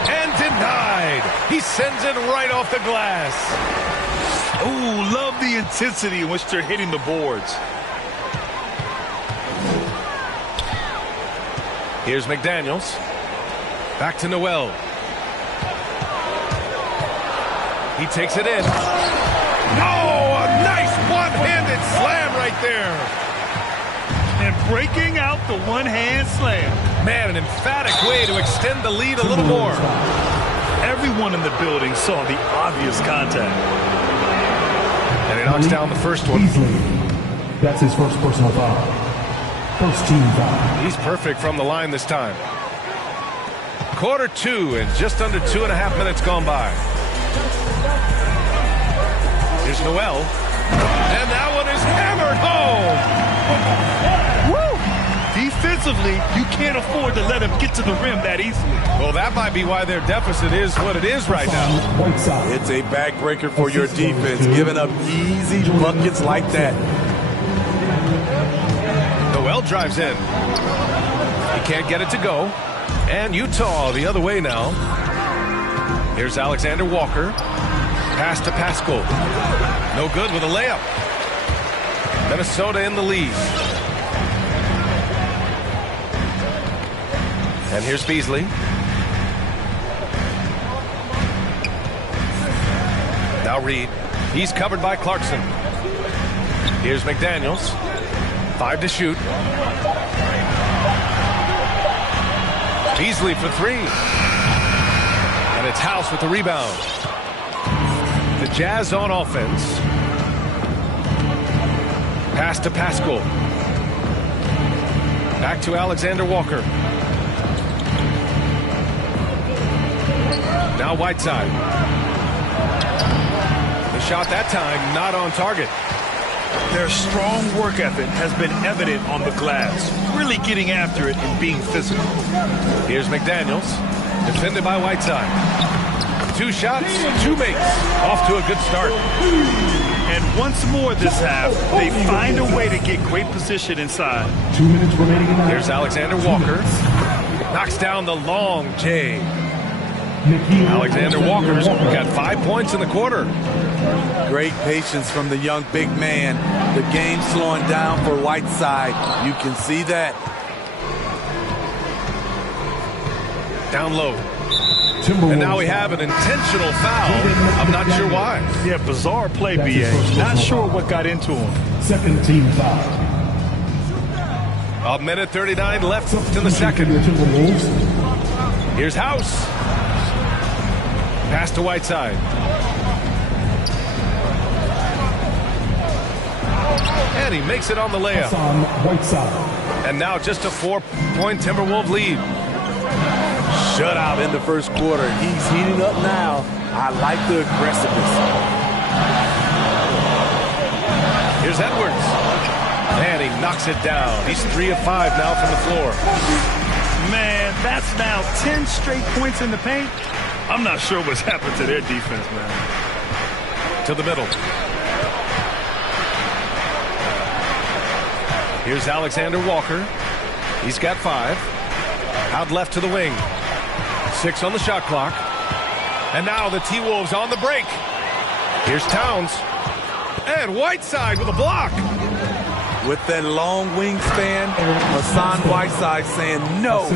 And denied. He sends it right off the glass. Ooh, love the intensity in which they're hitting the boards. Here's McDaniels. Back to Noel. He takes it in. Oh, a nice one-handed slam right there. And breaking out the one-hand slam. Man, an emphatic way to extend the lead a little more. Everyone in the building saw the obvious contact. And he knocks down the first one. That's his first personal foul. First team foul. He's perfect from the line this time. Quarter two and just under 2.5 minutes gone by. Here's Noel. And that one is hammered home. Woo! Defensively, you can't afford to let him get to the rim that easily. Well, that might be why their deficit is what it is right now. It's a backbreaker for your defense, giving up easy buckets like that. Noel drives in. He can't get it to go. And Utah the other way now. Here's Alexander Walker. Pass to Pascal. No good with a layup. Minnesota in the lead. And here's Beasley. Now Reed. He's covered by Clarkson. Here's McDaniels. 5 to shoot. Beasley for 3. And it's House with the rebound. The Jazz on offense. Pass to Pascal. Back to Alexander Walker. Now Whiteside. The shot that time not on target. Their strong work ethic has been evident on the glass, really getting after it and being physical. Here's McDaniels, defended by Whiteside. 2 shots, 2 makes. Off to a good start. And once more this half, they find a way to get great position inside. 2 minutes remaining in the half. Here's Alexander Walker. Knocks down the long J. Alexander Walker's got 5 points in the quarter. Great patience from the young big man. The game slowing down for Whiteside. You can see that. Down low. And now we have an intentional foul. I'm not sure why. Yeah, bizarre play, B.A. Not sure what got into him. Second team foul. 1:39 left in the second. Here's House. Pass to Whiteside. And he makes it on the layup. And now just a 4-point Timberwolves lead. Shutout in the first quarter. He's heating up now. I like the aggressiveness. Here's Edwards. And he knocks it down. He's 3 of 5 now from the floor. Man, that's now 10 straight points in the paint. I'm not sure what's happened to their defense, man. To the middle. Here's Alexander Walker. He's got 5. Out left to the wing. 6 on the shot clock. And now the T-Wolves on the break. Here's Towns. And Whiteside with a block. With that long wingspan, Hassan Whiteside saying, no,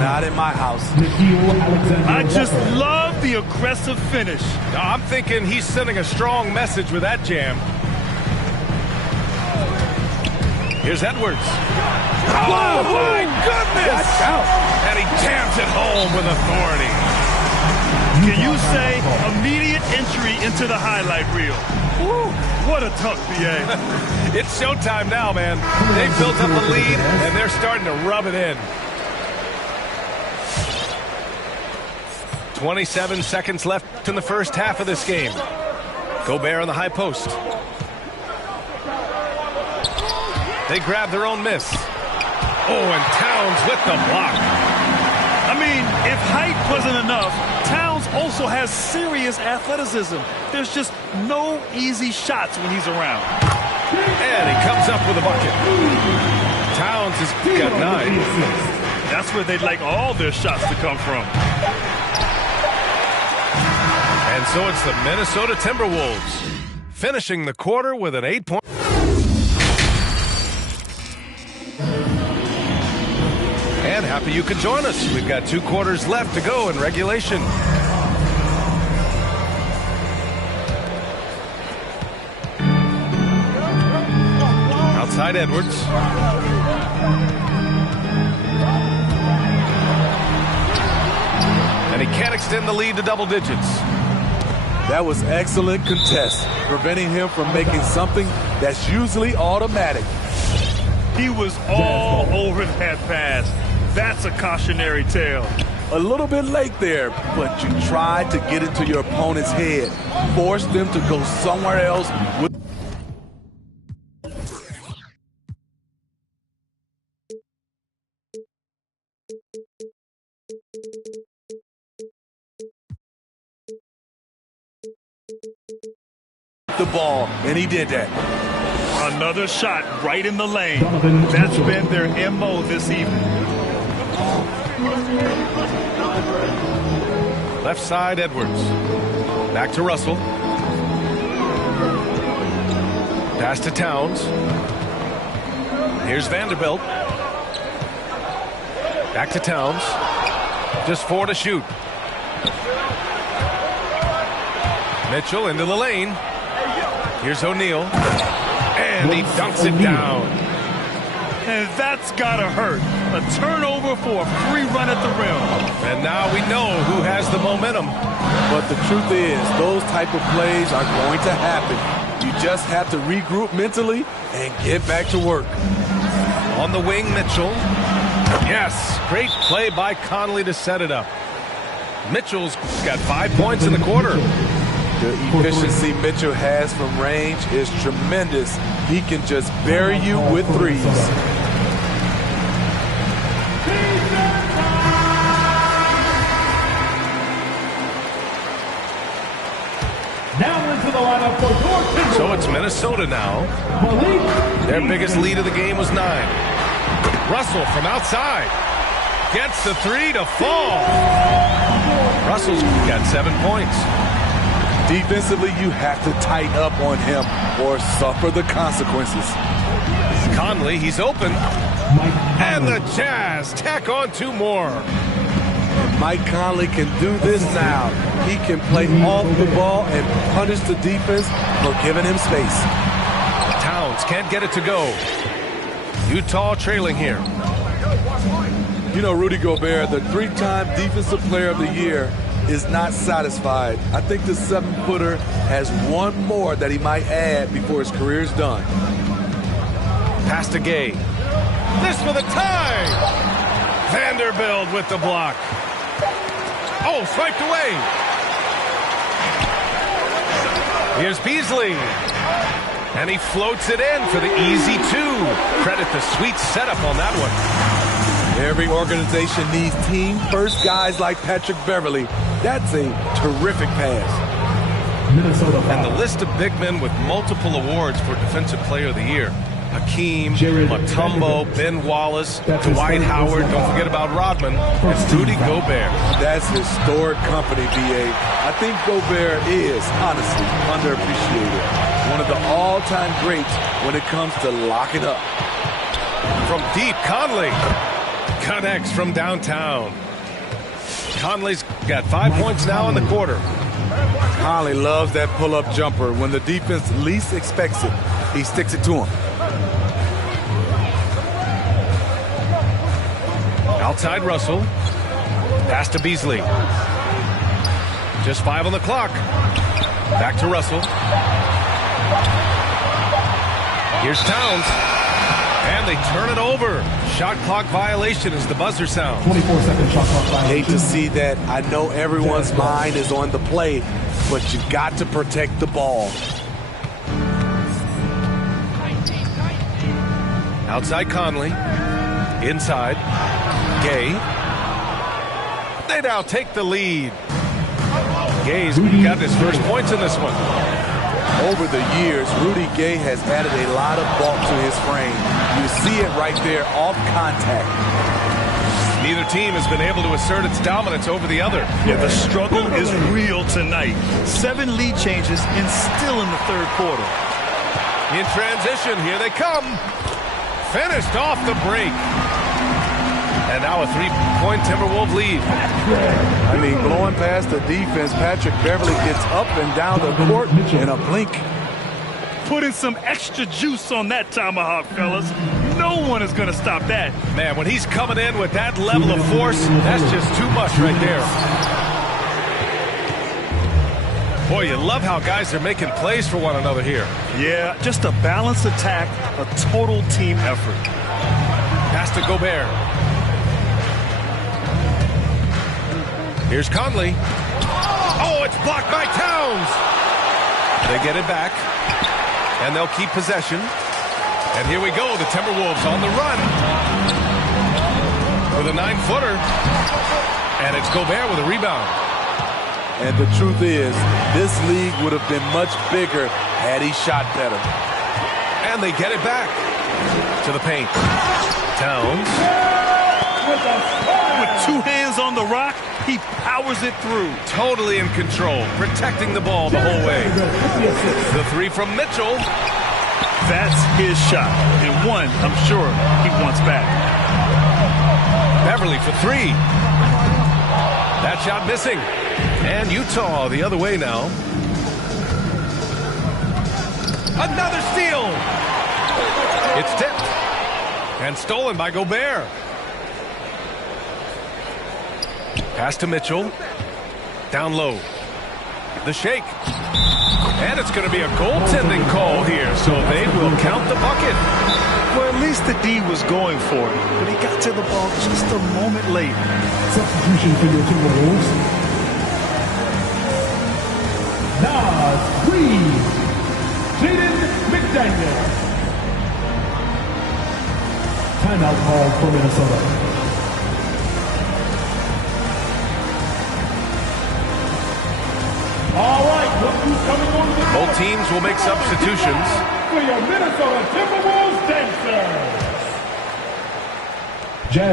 not in my house. I just love the aggressive finish. I'm thinking he's sending a strong message with that jam. Here's Edwards. Oh, my goodness! And he jams it home with authority. Can you say immediate entry into the highlight reel? Woo, what a dunk, B.A. It's showtime now, man. They've built up a lead, and they're starting to rub it in. 27 seconds left in the first half of this game. Gobert on the high post. They grab their own miss. Oh, and Towns with the block. I mean, if height wasn't enough, Towns also has serious athleticism. There's just no easy shots when he's around. And he comes up with a bucket. Towns has got 9. That's where they'd like all their shots to come from. And so it's the Minnesota Timberwolves finishing the quarter with an 8-point. And happy you could join us. We've got 2 quarters left to go in regulation. Outside Edwards. And he can't extend the lead to double digits. That was excellent contest, preventing him from making something that's usually automatic. He was all over that pass. That's a cautionary tale. A little bit late there, but you tried to get into your opponent's head. Force them to go somewhere else with the ball, and he did that. Another shot right in the lane. That's been their MO this evening. Left side, Edwards. Back to Russell. Pass to Towns. Here's Vanderbilt. Back to Towns. Just 4 to shoot. Mitchell into the lane. Here's O'Neal. And he dunks it down. And that's gotta hurt. A turnover for a free run at the rim. And now we know who has the momentum. But the truth is, those type of plays are going to happen. You just have to regroup mentally and get back to work. On the wing, Mitchell. Yes, great play by Conley to set it up. Mitchell's got 5 points in the quarter. The efficiency Mitchell has from range is tremendous. He can just bury you with threes. Now into the lineup for your Timberwolves. So it's Minnesota now. Their biggest lead of the game was 9. Russell from outside. Gets the 3 to fall. Russell's got 7 points. Defensively, you have to tighten up on him or suffer the consequences. Conley, he's open. And the Jazz tack on 2 more. Mike Conley can do this now. He can play off the ball and punish the defense for giving him space. Towns can't get it to go. Utah trailing here. You know, Rudy Gobert, the 3-time Defensive Player of the Year, is not satisfied. I think the 7-footer has one more that he might add before his career is done. Pass to Gay. This for the tie! Vanderbilt with the block. Oh, swiped away. Here's Beasley. And he floats it in for the easy 2. Credit the sweet setup on that one. Every organization needs team-first guys like Patrick Beverley. That's a terrific pass. Minnesota. And the list of big men with multiple awards for Defensive Player of the Year. Hakeem, Mutombo, Ben Wallace, Dwight Howard, don't forget about Rodman, and Rudy Gobert. That's historic company, B.A. I think Gobert is, honestly, underappreciated. One of the all-time greats when it comes to locking up. From deep, Conley connects from downtown. Conley's got 5 points now in the quarter. Conley loves that pull-up jumper. When the defense least expects it, he sticks it to him. Outside Russell. Pass to Beasley. Just 5 on the clock. Back to Russell. Here's Towns. And they turn it over. Shot clock violation as the buzzer sounds. 24-second shot clock violation. Hate to see that. I know everyone's mind is on the play, but you've got to protect the ball. Outside Conley. Inside. Gay. They now take the lead. Gay's got his first points in this one. Over the years, Rudy Gay has added a lot of bulk to his frame. You see it right there off contact. Neither team has been able to assert its dominance over the other. Yeah, the struggle is real tonight. 7 lead changes and still in the third quarter. In transition, here they come. Finished off the break. And now a 3-point Timberwolves lead. I mean, blowing past the defense, Patrick Beverley gets up and down the court in a blink. Putting some extra juice on that tomahawk, fellas. No one is going to stop that. Man, when he's coming in with that level of force, that's just too much right there. Boy, you love how guys are making plays for one another here. Yeah, just a balanced attack, a total team effort. Pass to Gobert. Here's Conley. Oh, it's blocked by Towns. They get it back, and they'll keep possession. And here we go, the Timberwolves on the run with a 9-footer. And it's Gobert with a rebound. And the truth is, this league would have been much bigger had he shot better. And they get it back to the paint. Towns. With 2 hands on the rock, he powers it through. Totally in control, protecting the ball the whole way. The 3 from Mitchell. That's his shot, and one I'm sure he wants back. Beverley for 3. That shot missing. And Utah the other way now. Another steal. It's tipped and stolen by Gobert. Pass to Mitchell. Down low. The shake. And it's going to be a goaltending call here, so they will count the bucket. Well, at least the D was going for it, but he got to the ball just a moment late. Substitution for your Timberwolves. Reed. Jaden McDaniel. Timeout call for Minnesota. All right, look who's coming on the court. Both teams will make substitutions. For your Minnesota Timberwolves dancers.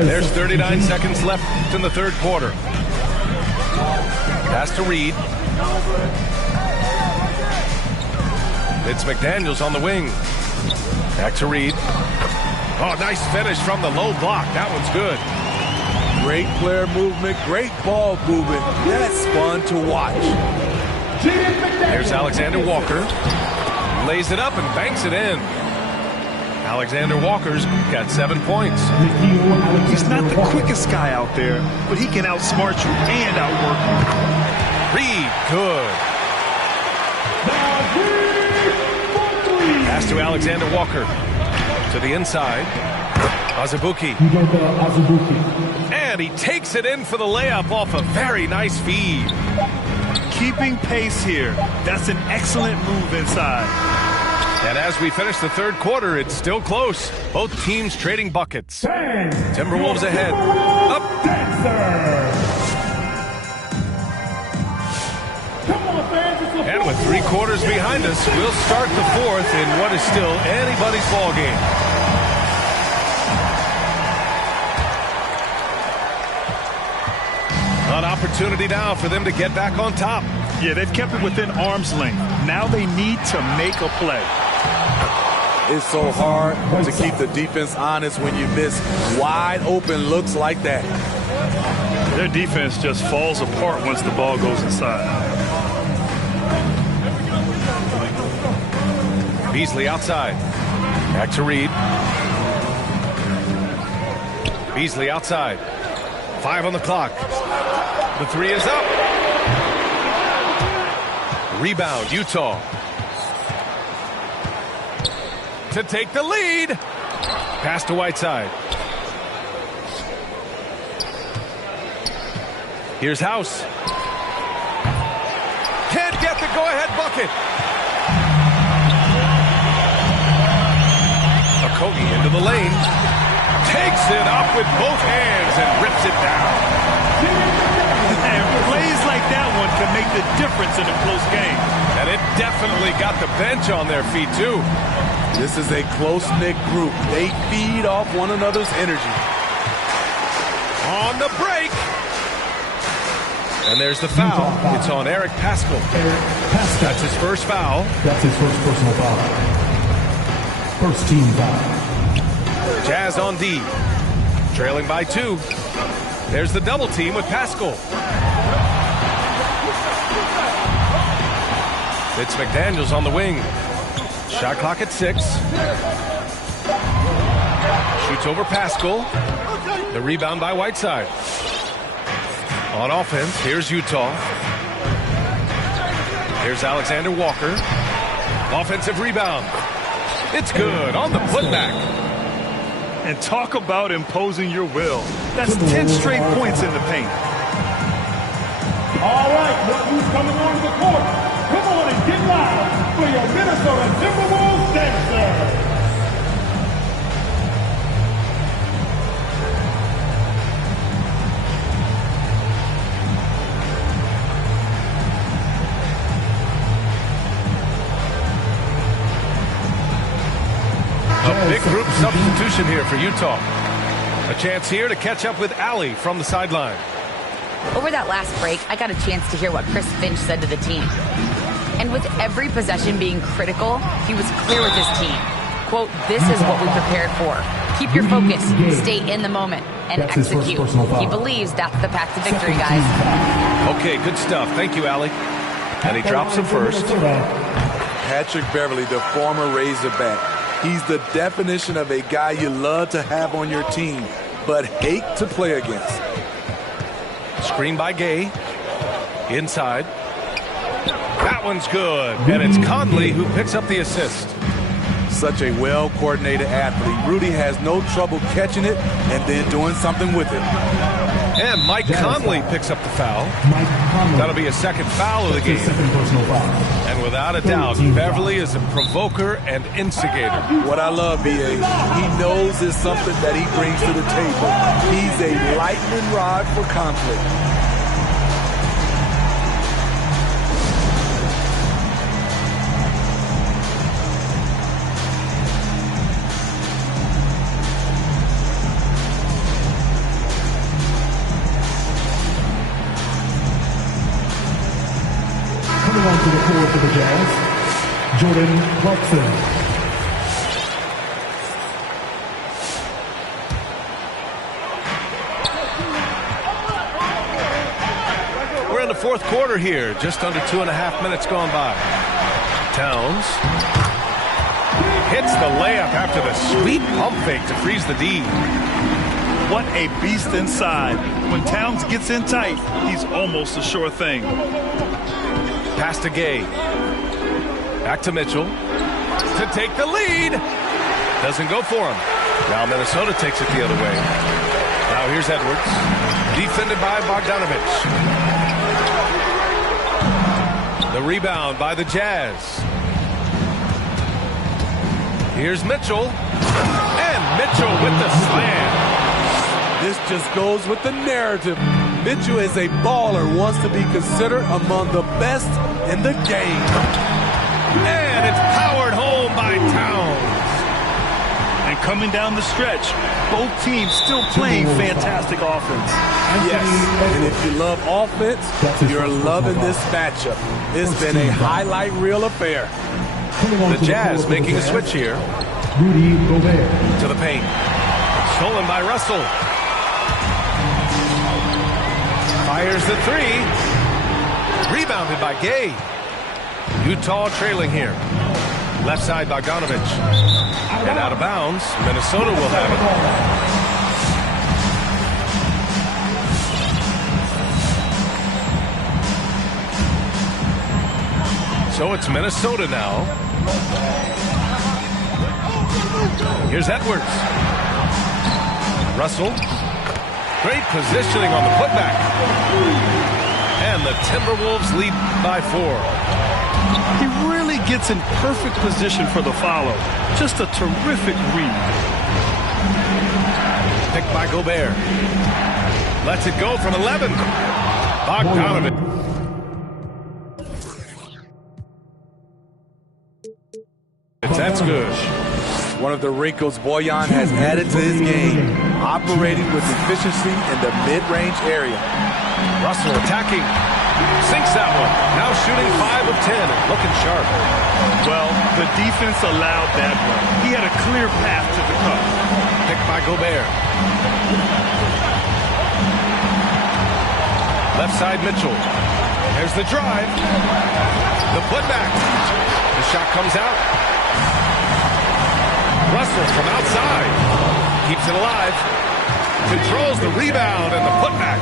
There's 39 seconds left in the third quarter. Pass to Reed. It's McDaniels on the wing. Back to Reed. Oh, nice finish from the low block. That one's good. Great player movement, great ball movement. That's fun to watch. There's Alexander Walker. Lays it up and banks it in. Alexander Walker's got 7 points. He's not the quickest guy out there, but he can outsmart you and outwork you. Reed, good. Pass to Alexander Walker. To the inside. Azubuike. And he takes it in for the layup off a very nice feed. Keeping pace here. That's an excellent move inside. And as we finish the third quarter, it's still close. Both teams trading buckets. Timberwolves ahead. Up. And with 3 quarters behind us, we'll start the fourth in what is still anybody's ball game. An opportunity now for them to get back on top. Yeah, they've kept it within arm's length. Now they need to make a play. It's so hard to keep the defense honest when you miss wide open looks like that. Their defense just falls apart once the ball goes inside. Beasley outside. Back to Reed. Beasley outside. 5 on the clock. The 3 is up. Rebound, Utah. To take the lead. Pass to Whiteside. Here's House. Can't get the go-ahead bucket. Okogie into the lane. Takes it up with both hands and rips it down. And plays like that one can make the difference in a close game. And it definitely got the bench on their feet, too. This is a close-knit group. They feed off one another's energy. On the break. And there's the foul. It's on Eric Paschall. That's his first foul. That's his first personal foul. First team foul. Jazz on D. Trailing by 2. There's the double team with Paschall. It's McDaniels on the wing. Shot clock at 6. Shoots over Paschall. The rebound by Whiteside. On offense, here's Utah. Here's Alexander Walker. Offensive rebound. It's good on the putback. And talk about imposing your will. That's 10 straight points in the paint. All right, look who's coming on the court. Come on and get loud for your Minnesota Timberwolves dancers. A big group substitution here for Utah. A chance here to catch up with Allie from the sideline. Over that last break, I got a chance to hear what Chris Finch said to the team. And with every possession being critical, he was clear with his team. Quote, "This is what we prepared for. Keep your focus, stay in the moment, and execute." He believes that's the path to victory, guys. Okay, good stuff. Thank you, Allie. And he drops him first. Patrick Beverly, the former Razorback. He's the definition of a guy you love to have on your team, but hate to play against. Screen by Gay. Inside. That one's good. And it's Conley who picks up the assist. Such a well-coordinated athlete. Rudy has no trouble catching it and then doing something with it. And Mike Conley picks up the foul. That'll be a second foul of the game. And without a doubt, Beverly is a provoker and instigator. What I love, B.A., he knows it's something that he brings to the table. He's a lightning rod for conflict. Coming on to the court for the Jazz, Jordan Clarkson. We're in the fourth quarter here, just under 2.5 minutes gone by. Towns hits the layup after the sweet pump fake to freeze the D. What a beast inside. When Towns gets in tight, he's almost a sure thing. Pass to Gay. Back to Mitchell to take the lead. Doesn't go for him. Now Minnesota takes it the other way. Now here's Edwards. Defended by Bogdanovich. The rebound by the Jazz. Here's Mitchell. And Mitchell with the slam. This just goes with the narrative. Mitchell is a baller, wants to be considered among the best in the game. And it's powered home by Towns. And coming down the stretch, both teams still playing fantastic offense. Yes, and if you love offense, you're loving this matchup. It's been a highlight reel affair. The Jazz making a switch here. Rudy Gobert. To the paint. Stolen by Russell. Fires the three. Rebounded by Gay. Utah trailing here. Left side Bogdanovich. And out of bounds. Minnesota will have it. So it's Minnesota now. Here's Edwards. Russell. Great positioning on the putback. And the Timberwolves lead by 4. He really gets in perfect position for the follow. Just a terrific read. Picked by Gobert. Lets it go from 11. Bogdanovich. That's good. One of the wrinkles Bojan has added to his game, operating with efficiency in the mid-range area. Russell attacking. Sinks that one. Now shooting 5 of 10 and looking sharp. Well, the defense allowed that one. He had a clear path to the cup. Picked by Gobert. Left side Mitchell. There's the drive. The putback. The shot comes out. Russell from outside. Keeps it alive. Controls the rebound and the putback.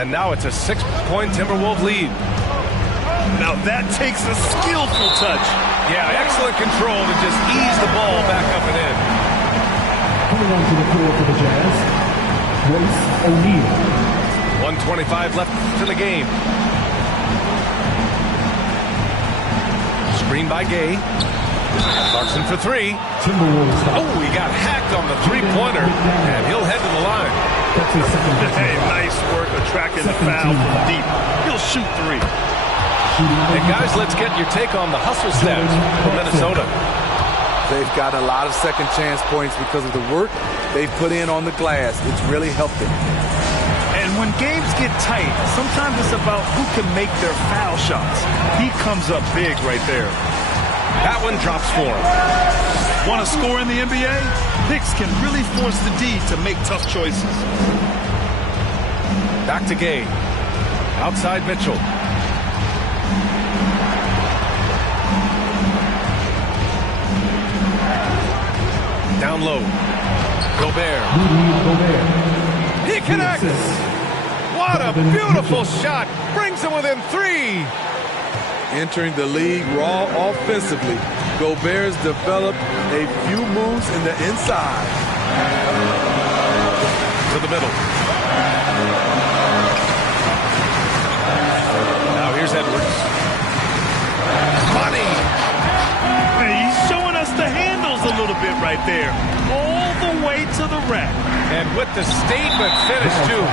And now it's a 6-point Timberwolves lead. Now that takes a skillful touch. Yeah, excellent control to just ease the ball back up and in. Coming on to the floor for the Jazz, Royce O'Neal. 1:25 left in the game. Screen by Gay. Clarkson for 3. Oh, he got hacked on the three-pointer, and he'll head to the line. Hey, nice work attracting the foul from deep. He'll shoot 3. Hey, guys, let's get your take on the hustle stats for Minnesota. They've gotten a lot of second chance points because of the work they've put in on the glass. It's really helped them. And when games get tight, sometimes it's about who can make their foul shots. He comes up big right there. That one drops for him. Want to score in the NBA? Picks can really force the D to make tough choices. Back to Gay. Outside Mitchell. Down low. Gobert. He connects. What a beautiful shot. Brings him within 3. Entering the league raw offensively, Gobert's developed a few moves in the inside. to the middle. Now here's Edwards. Money! He's showing us the handles a little bit right there. All the way to the rack. And with the statement finish, too.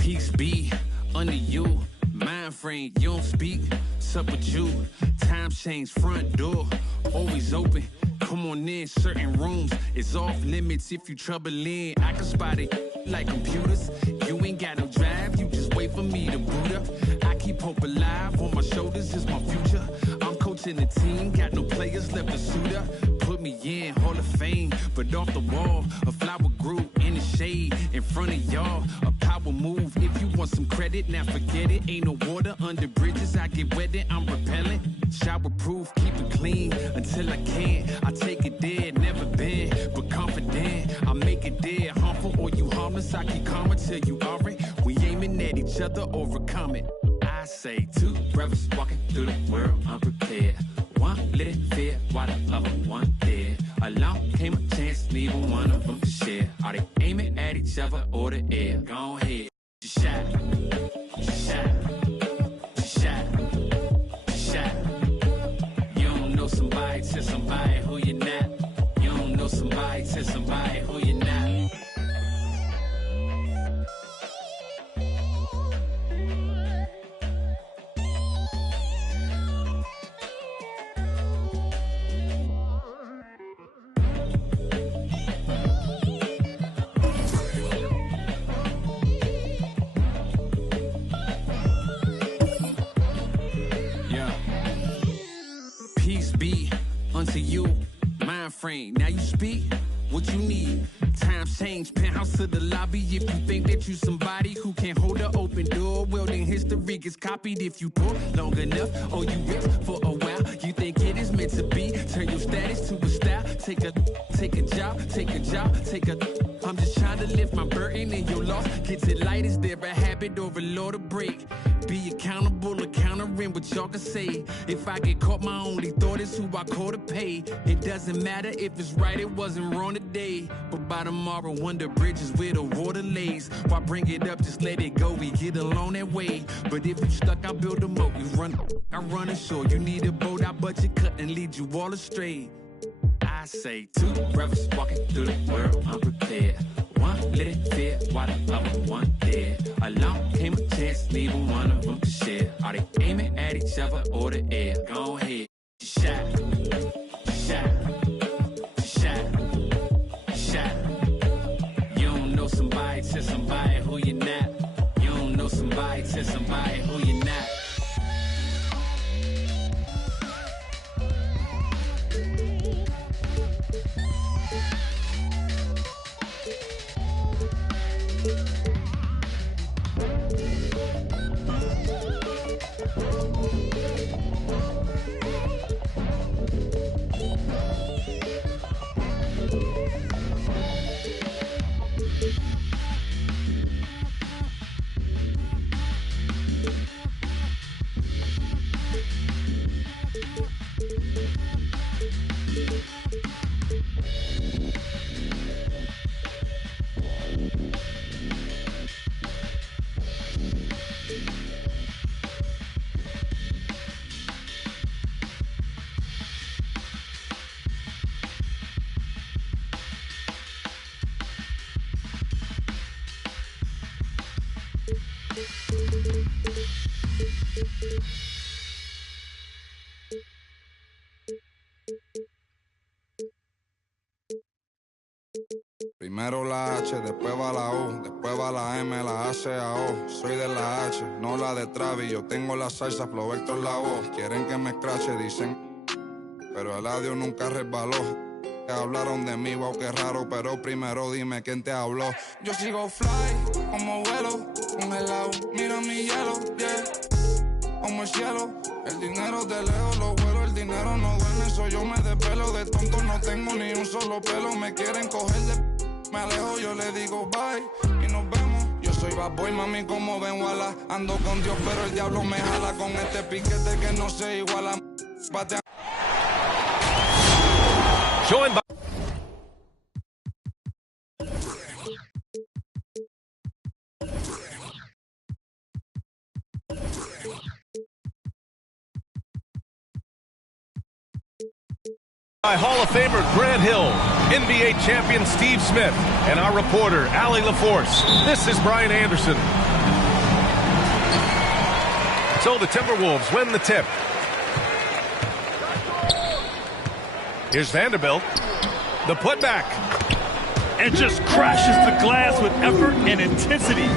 Peace be under you. Mind frame, you don't speak. Sup with you. Time change, front door always open. Come on in, certain rooms it's off limits if you trouble in. I can spot it like computers. You ain't got no drive, you just wait for me to boot up. I keep hope alive, on my shoulders is my future. I'm coaching the team, got no players left to suit up. Put me in, Hall of Fame, but off the wall, a flower grew in the shade in front of y'all. A power move, if you want some credit, now forget it. Ain't no water under bridges, I get wetted, I'm repellent. Shower proof, keep it clean until I can. I take it there, never been, but confident. I make it there, harmful or you harmless. I keep calm until you are it. We aiming at each other, overcome it. I say two brothers walking through the world unprepared. One little fear, while the other one dead. Along came a chance, neither one of them to share. Are they aiming at each other or the air? Go ahead, shot, shot, shot, shot. You don't know somebody to somebody who you're not. You don't know somebody to somebody who you're not. To you, mind frame. Now you speak what you need. Times change, penthouse to the lobby. If you think that you somebody who can't hold an open door, well then history gets copied. If you pull long enough or you rich for a while, you think it is meant to be. Turn your status to a style. Take a job, take a job, take a. I'm just trying to lift my burden and your loss gets it light. Is there a habit or a law to break? Be accountable or countering what y'all can say. If I get caught, my only thought is who I call to pay. It doesn't matter if it's right, it wasn't wrong today. But by tomorrow, wonder bridges where the water lays. Why bring it up, just let it go, we get along that way. But if you stuck, I build a moat, you run, I run ashore. You need a boat, I budget cut and lead you all astray. I say two brothers walking through the world unprepared. One little fear, while the other one dead. Along came a chance, neither one of them to share. Are they aiming at each other or the air? Go ahead, shot, shot, shot, shot. You don't know somebody to somebody who you're not. You don't know somebody to somebody who you're not. Primero la H, después va la U, después va la M, la A, C, A, O. Soy de la H, no la de Travis. Yo tengo la salsa, Flow Vector la voz. Quieren que me escrache, dicen, pero el audio nunca resbaló. Hablaron de mí, wow, qué raro, pero primero dime quién te habló. Yo sigo fly, como vuelo, congelado, mira mi hielo, yeah. Como el cielo, el dinero de lejos lo vuelo, el dinero no duerme, eso yo me desvelo. De tonto no tengo ni un solo pelo, me quieren coger de me alejo, yo le digo bye y nos vemos. Yo soy bad boy, mami, como ven, wala. Ando con Dios, pero el diablo me jala con este piquete que no se iguala. Patea. Joined by Hall of Famer Grant Hill, NBA champion Steve Smith, and our reporter Allie LaForce. This is Brian Anderson. So the Timberwolves win the tip. Here's Vanderbilt. The putback. And just crashes the glass with effort and intensity.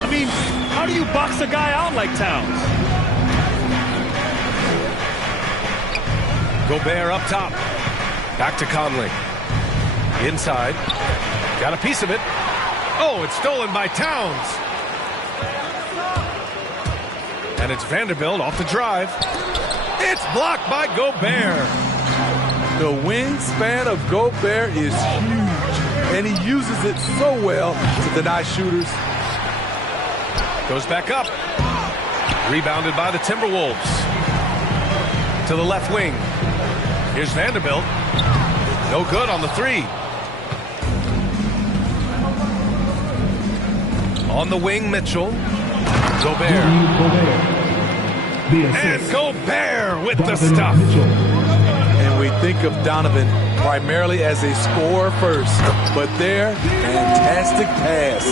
I mean, how do you box a guy out like Towns? Gobert up top. Back to Conley. Inside. Got a piece of it. Oh, it's stolen by Towns. And it's Vanderbilt off the drive. It's blocked by Gobert. The wingspan of Gobert is huge, and he uses it so well to deny shooters. Goes back up. Rebounded by the Timberwolves. To the left wing. Here's Vanderbilt. No good on the three. On the wing, Mitchell. Gobert. And Gobert with the stuff. And we think of Donovan primarily as a scorer first, but there, fantastic pass.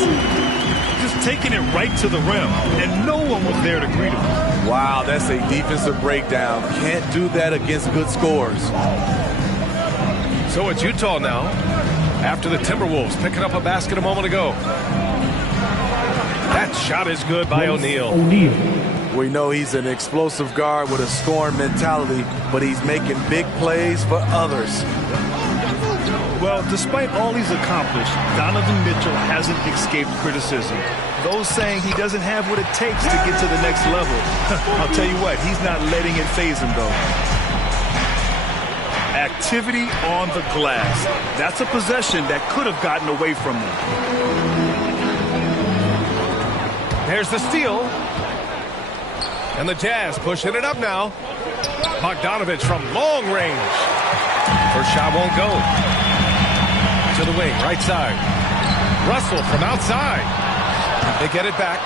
Just taking it right to the rim, and no one was there to greet him. Wow, that's a defensive breakdown. Can't do that against good scorers. So it's Utah now, after the Timberwolves picking up a basket a moment ago. That shot is good by O'Neal. We know he's an explosive guard with a scoring mentality, but he's making big plays for others. Well, despite all he's accomplished, Donovan Mitchell hasn't escaped criticism. Those saying he doesn't have what it takes to get to the next level. I'll tell you what, he's not letting it faze him, though. Activity on the glass. That's a possession that could have gotten away from him. There's the steal. And the Jazz pushing it up now. Bogdanovich from long range. First shot won't go. To the wing, right side. Russell from outside. They get it back.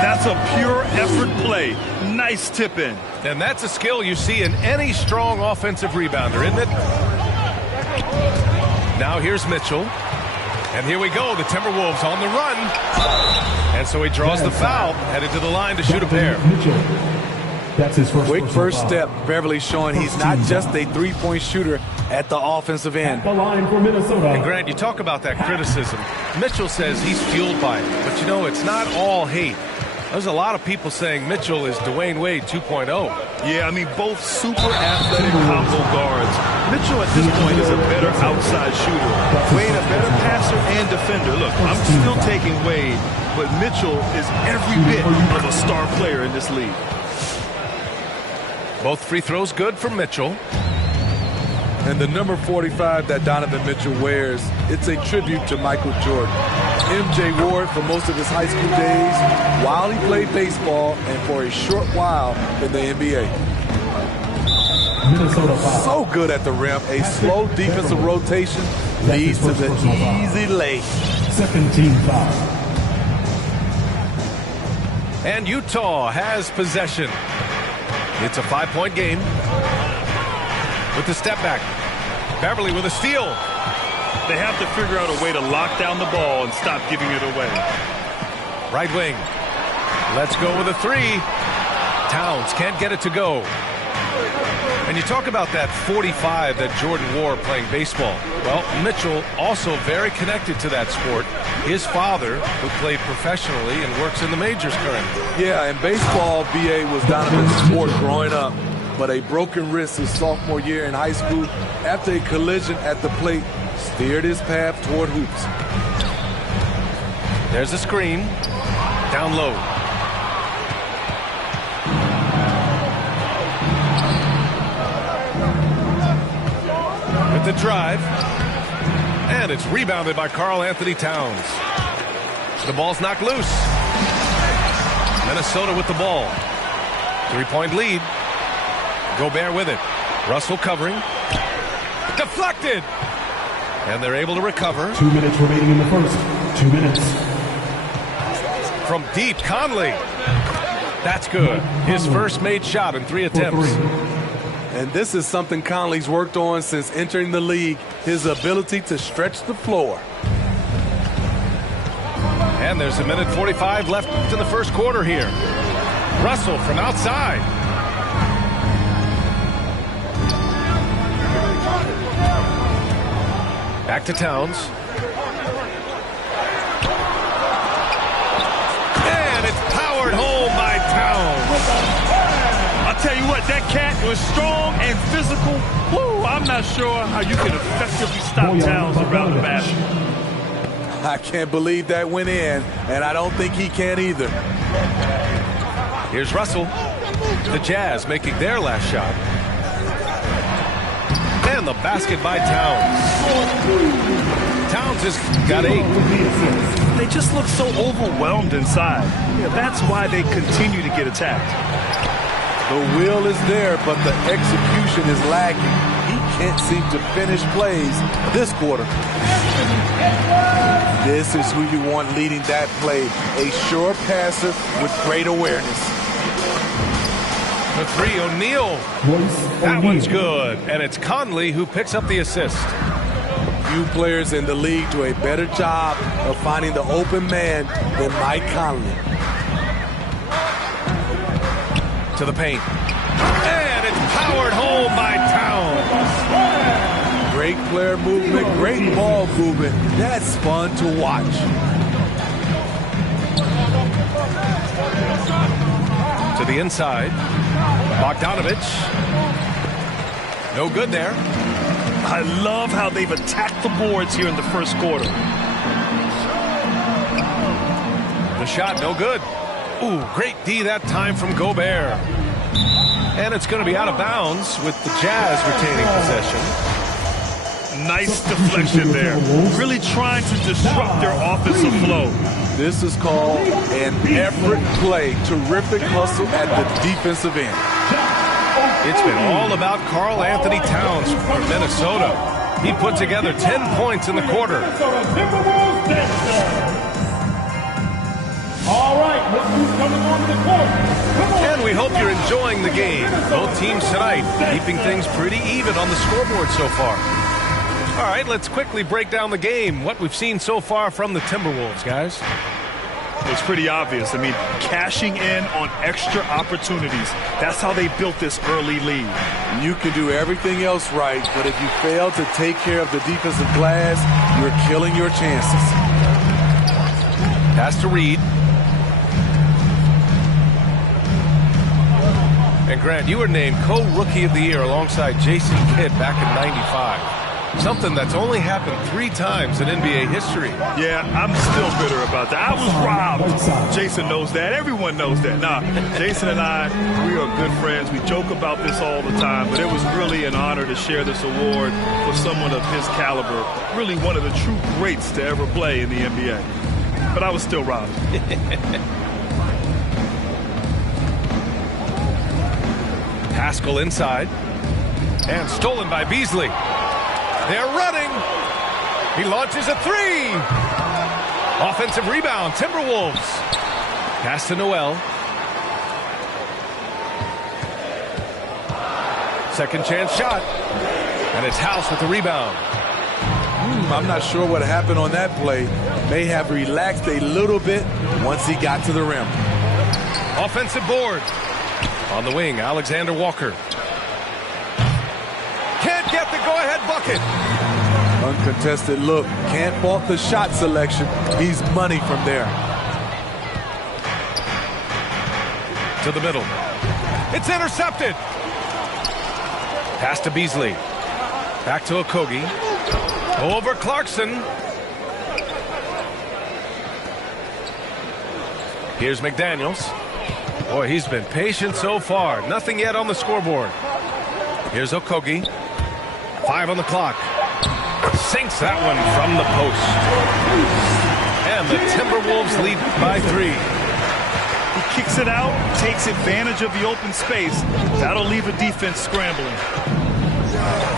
That's a pure effort play. Nice tip in. And that's a skill you see in any strong offensive rebounder, isn't it? Now here's Mitchell. And here we go, the Timberwolves on the run. And so he draws the foul, headed to the line to shoot a pair. That's his quick first step. Beverly showing he's not just a three-point shooter at the offensive end. The line for Minnesota. And Grant, you talk about that criticism. Mitchell says he's fueled by it. But you know, it's not all hate. There's a lot of people saying Mitchell is Dwayne Wade 2.0. Yeah, I mean, both super athletic combo guards. Mitchell at this point is a better outside shooter. Wade a better passer and defender. Look, I'm still taking Wade, but Mitchell is every bit of a star player in this league. Both free throws good for Mitchell. And the number 45 that Donovan Mitchell wears, it's a tribute to Michael Jordan. MJ wore it for most of his high school days while he played baseball and for a short while in the NBA. So good at the rim. A slow defensive rotation leads to the easy lay. Second team foul. And Utah has possession. It's a 5-point game. With the step back. Beverly with a steal. They have to figure out a way to lock down the ball and stop giving it away. Right wing. Let's go with a three. Towns can't get it to go. And you talk about that 45 that Jordan wore playing baseball. Well, Mitchell also very connected to that sport. His father, who played professionally and works in the majors currently. Yeah, and baseball, BA, was Donovan's sport growing up. but a broken wrist his sophomore year in high school after a collision at the plate steered his path toward hoops. There's a screen. Down low. With the drive. And it's rebounded by Karl Anthony Towns. The ball's knocked loose. Minnesota with the ball. 3-point lead. Gobert with it. Russell covering. Deflected. And they're able to recover. 2 minutes remaining in the first. 2 minutes. From deep, Conley. That's good. His first made shot in 3 attempts. And this is something Conley's worked on since entering the league, his ability to stretch the floor. And there's 1:45 left in the first quarter here. Russell from outside. Back to Towns. And it's powered home by Towns. I'll tell you what, that cat was strong and physical. Woo, I'm not sure how you can effectively stop Towns around the basket. I can't believe that went in, and I don't think he can either. Here's Russell. The Jazz making their last shot. And the basket by Towns. Towns has got 8. They just look so overwhelmed inside. Yeah, that's why they continue to get attacked. The will is there, but the execution is lacking. He can't seem to finish plays this quarter. This is who you want leading that play. A sure passer with great awareness. The 3, O'Neal. That one's good. And it's Conley who picks up the assist. Few players in the league do a better job of finding the open man than Mike Conley. To the paint. And it's powered home by Towns. Great player movement, great ball movement. That's fun to watch. To the inside. Bogdanovich. No good there. I love how they've attacked the boards here in the first quarter. The shot, no good. Ooh, great D that time from Gobert. And it's going to be out of bounds with the Jazz retaining possession. Nice deflection there. Really trying to disrupt their offensive flow. This is called an effort play. Terrific hustle at the defensive end. It's been all about Karl Anthony Towns for Minnesota. He put together 10 points in the quarter. All right, look who's coming onto the court. And we hope you're enjoying the game. Both teams tonight keeping things pretty even on the scoreboard so far. All right, let's quickly break down the game. What we've seen so far from the Timberwolves, guys. It's pretty obvious. I mean, cashing in on extra opportunities. That's how they built this early lead. You can do everything else right, but if you fail to take care of the defensive glass, you're killing your chances. Pass to Reed. And Grant, you were named co-rookie of the year alongside Jason Kidd back in '95. Something that's only happened 3 times in NBA history. Yeah, I'm still bitter about that. I was robbed. Jason knows that. Everyone knows that. Nah, Jason and I, we are good friends. We joke about this all the time, but it was really an honor to share this award with someone of his caliber. Really one of the true greats to ever play in the NBA. But I was still robbed. Haskell inside. And stolen by Beasley. They're running. He launches a 3. Offensive rebound, Timberwolves. Pass to Noel. Second chance shot. And it's House with the rebound. I'm not sure what happened on that play. May have relaxed a little bit once he got to the rim. Offensive board. On the wing, Alexander Walker. Can't get the go-ahead bucket. Uncontested look. Can't fault the shot selection. He's money from there. To the middle. It's intercepted. Pass to Beasley. Back to Okogie. Over Clarkson. Here's McDaniels. Boy, he's been patient so far. Nothing yet on the scoreboard. Here's Okogie. 5 on the clock. Sinks that one from the post. And the Timberwolves lead by 3. He kicks it out, takes advantage of the open space. That'll leave a defense scrambling.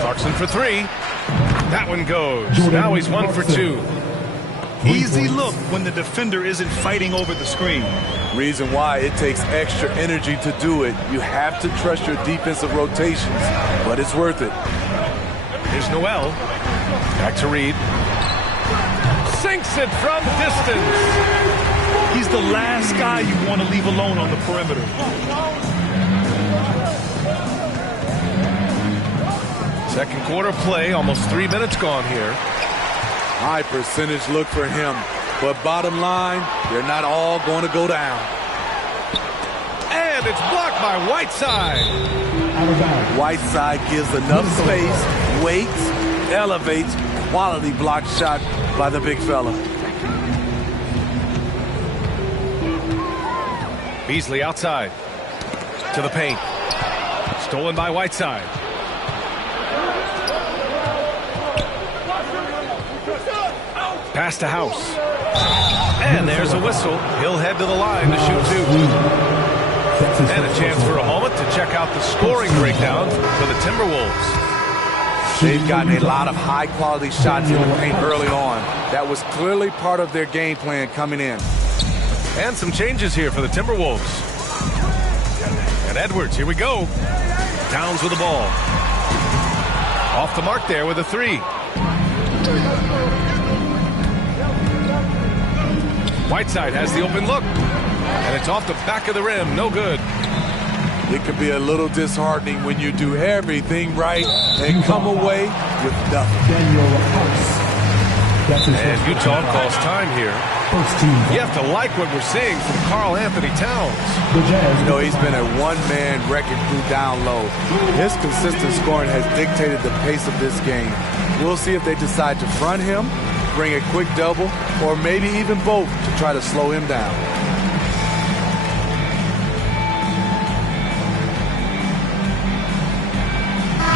Clarkson for 3. That one goes. Now he's 1 for 2. Easy look when the defender isn't fighting over the screen. Reason why it takes extra energy to do it. You have to trust your defensive rotations, but it's worth it. Here's Noel. Back to Reed. Sinks it from distance. He's the last guy you want to leave alone on the perimeter. Second quarter play, almost 3 minutes gone here. High percentage look for him, but bottom line, they're not all going to go down. And it's blocked by Whiteside. Whiteside gives enough space, waits, elevates, quality block shot by the big fella. Beasley outside to the paint. Stolen by Whiteside. Pass to House. And there's a whistle. He'll head to the line to shoot 2. And a chance for a moment to check out the scoring breakdown for the Timberwolves. They've gotten a lot of high-quality shots in the paint early on. That was clearly part of their game plan coming in. And some changes here for the Timberwolves. And Edwards, here we go. Towns with the ball. Off the mark there with a 3. Whiteside has the open look. And it's off the back of the rim. No good. It can be a little disheartening when you do everything right and come away with nothing. And Utah calls time here. You have to like what we're seeing from Karl Anthony Towns. You know, he's been a one-man wrecking crew down low. His consistent scoring has dictated the pace of this game. We'll see if they decide to front him, bring a quick double, or maybe even both to try to slow him down.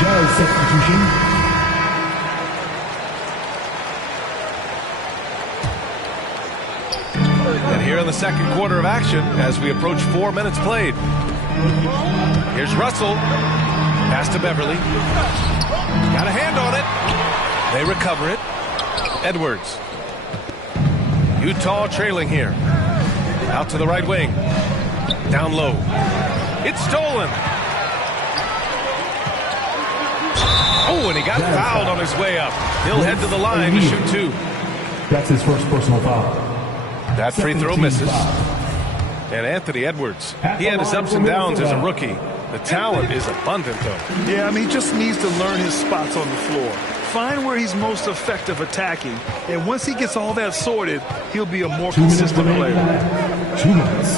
Jazz substitution. And here in the second quarter of action, as we approach 4 minutes played. Here's Russell. Pass to Beverly. Got a hand on it. They recover it. Edwards. Utah trailing here. Out to the right wing. Down low. It's stolen. Oh, and he got fouled on his way up. He'll head to the line to shoot 2. That's his first personal foul. That free throw misses. And Anthony Edwards, he had his ups and downs as a rookie. The talent is abundant, though. Yeah, I mean, he just needs to learn his spots on the floor. Find where he's most effective attacking. And once he gets all that sorted, he'll be a more consistent player. 2 minutes.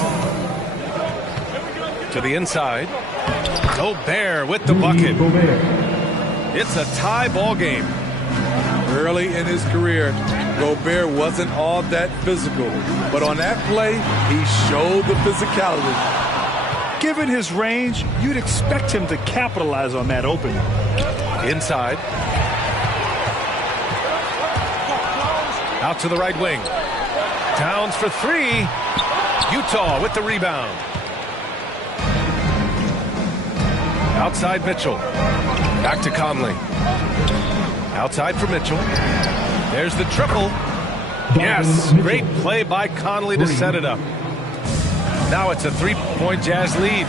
To the inside. Gobert with the bucket. It's a tie ball game. Early in his career, Gobert wasn't all that physical. But on that play, he showed the physicality. Given his range, you'd expect him to capitalize on that opening. Inside. Out to the right wing. Towns for 3. Utah with the rebound. Outside Mitchell. Back to Conley. Outside for Mitchell. There's the triple. Yes, great play by Conley to set it up. Now it's a 3-point Jazz lead.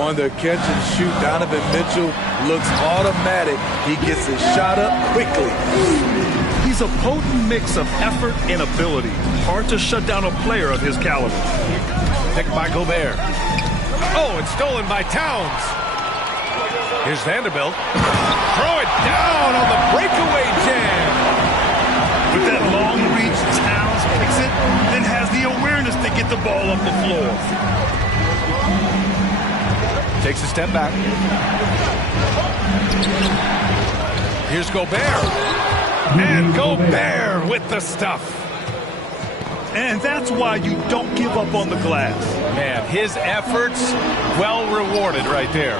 On the catch and shoot, Donovan Mitchell looks automatic. He gets his shot up quickly. He's a potent mix of effort and ability. Hard to shut down a player of his caliber. Picked by Gobert. Oh, it's stolen by Towns. Here's Vanderbilt. Throw it down on the breakaway jam. With that long reach, Towns picks it, then has the awareness to get the ball up the floor. Takes a step back. Here's Gobert. And Gobert with the stuff. And that's why you don't give up on the glass. Man, his efforts well rewarded right there.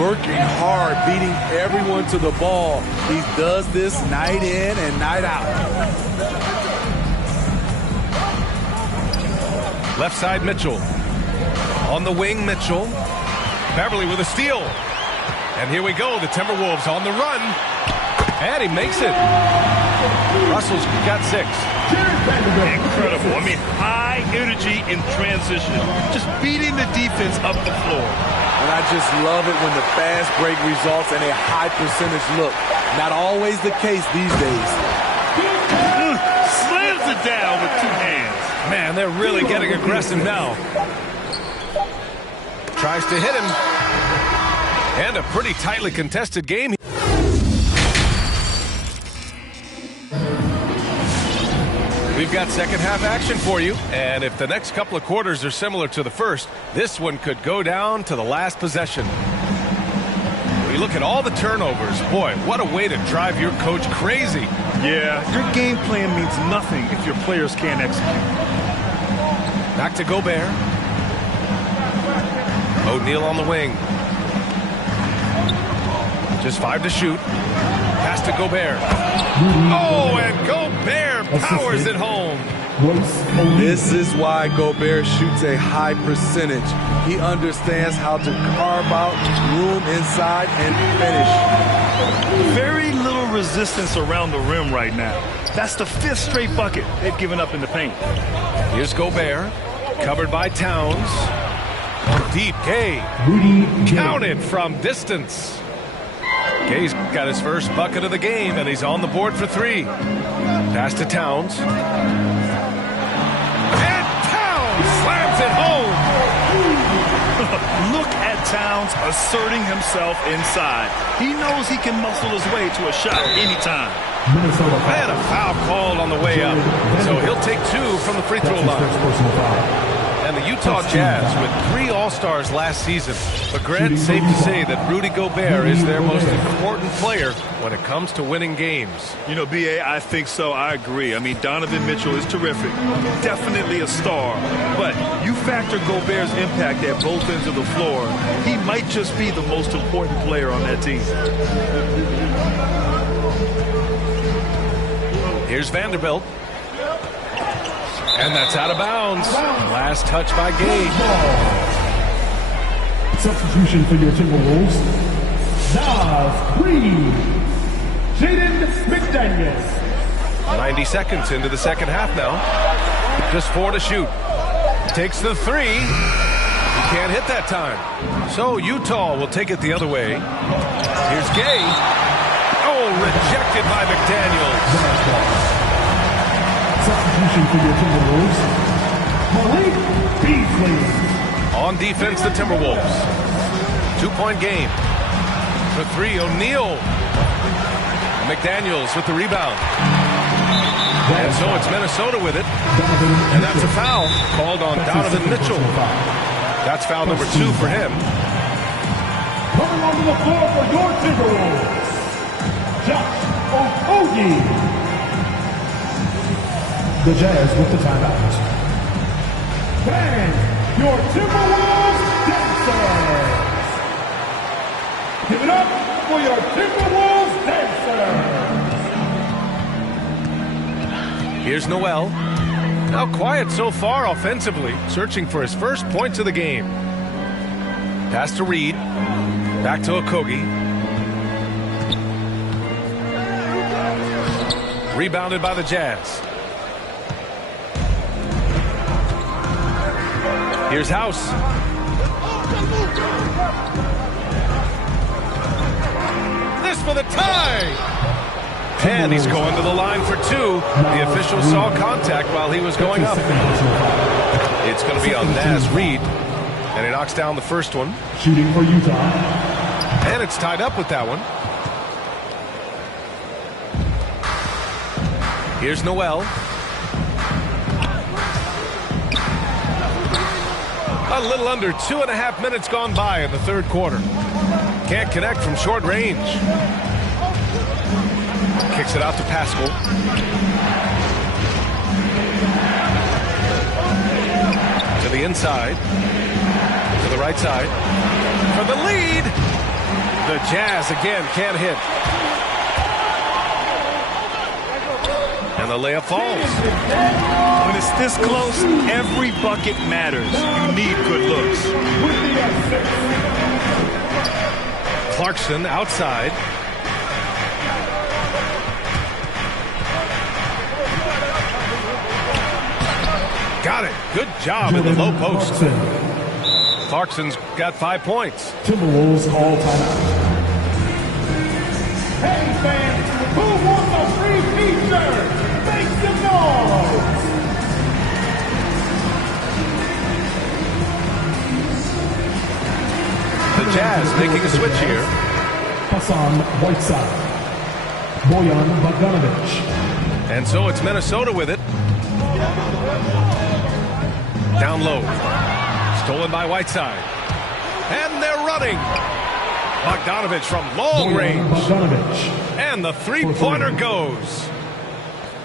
Working hard, beating everyone to the ball. He does this night in and night out. Left side, Mitchell. On the wing, Mitchell. Beverly with a steal. And here we go, the Timberwolves on the run. And he makes it. Russell's got 6. Incredible. I mean, high energy in transition. Just beating the defense up the floor. And I just love it when the fast break results in a high percentage look. Not always the case these days. Slams it down with 2 hands. Man, they're really getting aggressive now. Tries to hit him. And a pretty tightly contested game. We've got second half action for you, and if the next couple of quarters are similar to the first, this one could go down to the last possession. We look at all the turnovers. Boy, what a way to drive your coach crazy. Yeah, your game plan means nothing if your players can't execute. Back to Gobert. O'Neal on the wing. Just 5 to shoot. Pass to Gobert. Oh, and Gobert powers it home. This is why Gobert shoots a high percentage. He understands how to carve out room inside and finish. Very little resistance around the rim right now. That's the 5th straight bucket they've given up in the paint. Here's Gobert, covered by Towns. Deep, Gay. Counted from distance. Gay's got his first bucket of the game, and he's on the board for 3. Pass to Towns. And Towns slams it home. Look at Towns asserting himself inside. He knows he can muscle his way to a shot anytime. And a foul called on the way up. So he'll take 2 from the free throw line. And the Utah Jazz with 3 All-Stars last season. But Grant, it's safe to say that Rudy Gobert is their most important player when it comes to winning games. You know, B.A., I think so. I agree. I mean, Donovan Mitchell is terrific. Definitely a star. But you factor Gobert's impact at both ends of the floor, he might just be the most important player on that team. Here's Vanderbilt. And that's out of bounds. Last touch by Gay. Substitution for your Timberwolves. Naz Reid. Jaden McDaniels. 90 seconds into the second half now. Just 4 to shoot. Takes the 3. He can't hit that time. So Utah will take it the other way. Here's Gay. Oh, rejected by McDaniels. Substitution for your Timberwolves. Malik Beasley. On defense, the Timberwolves. 2-point game. For 3, O'Neal. McDaniels with the rebound. And so it's Minnesota with it. And that's a foul called on Donovan Mitchell. That's foul number 2 for him. Coming onto the floor for your Timberwolves. Josh Okogie. The Jazz with the timeout. And your Timberwolves dancers. Give it up for your Timberwolves dancers. Here's Noel. Now quiet so far offensively, searching for his first points of the game. Pass to Reed. Back to Okogie. Rebounded by the Jazz. Here's House. This for the tie. And he's going to the line for 2. The official saw contact while he was going up. It's going to be on Naz Reid. And he knocks down the first one. Shooting for Utah. And it's tied up with that one. Here's Noel. A little under 2.5 minutes gone by in the third quarter. Can't connect from short range. Kicks it out to Pascal. To the inside. To the right side. For the lead. The Jazz again can't hit. And the layup falls. When it's this close, every bucket matters. You need good looks. Clarkson outside. Got it. Good job in the low post. Clarkson's got 5 points. Timberwolves call timeout. Hey fans, who wants a free feature? Make some noise! The Jazz making a switch here. Hassan Whiteside. Bojan Bogdanovic. And so it's Minnesota with it. Down low. Stolen by Whiteside. And they're running. Bogdanovic from long range. And the three-pointer goes.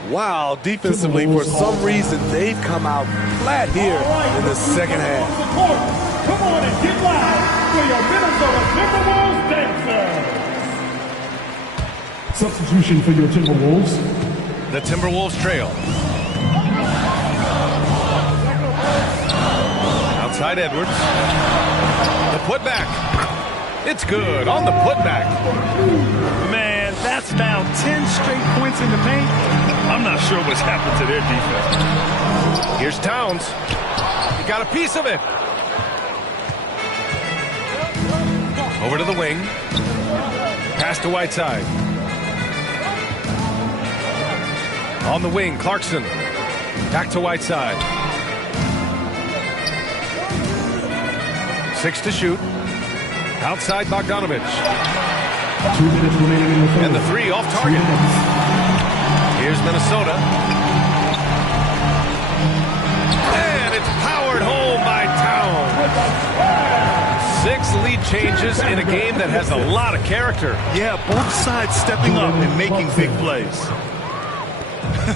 Wow, defensively, for some reason, they've come out flat here in the second half. Come on and get loud for your Minnesota Timberwolves dancers. Substitution for your Timberwolves. The Timberwolves trail. Outside Edwards. The putback. It's good on the putback. Man, that's now 10 straight points in the paint. I'm not sure what's happened to their defense. Here's Towns. He got a piece of it. Over to the wing. Pass to Whiteside. On the wing, Clarkson. Back to Whiteside. 6 to shoot. Outside Bogdanovic. 2 minutes remaining in the third. And the three off target. Here's Minnesota. And it's powered home by Towns. 6 lead changes in a game that has a lot of character. Yeah, both sides stepping up and making big plays.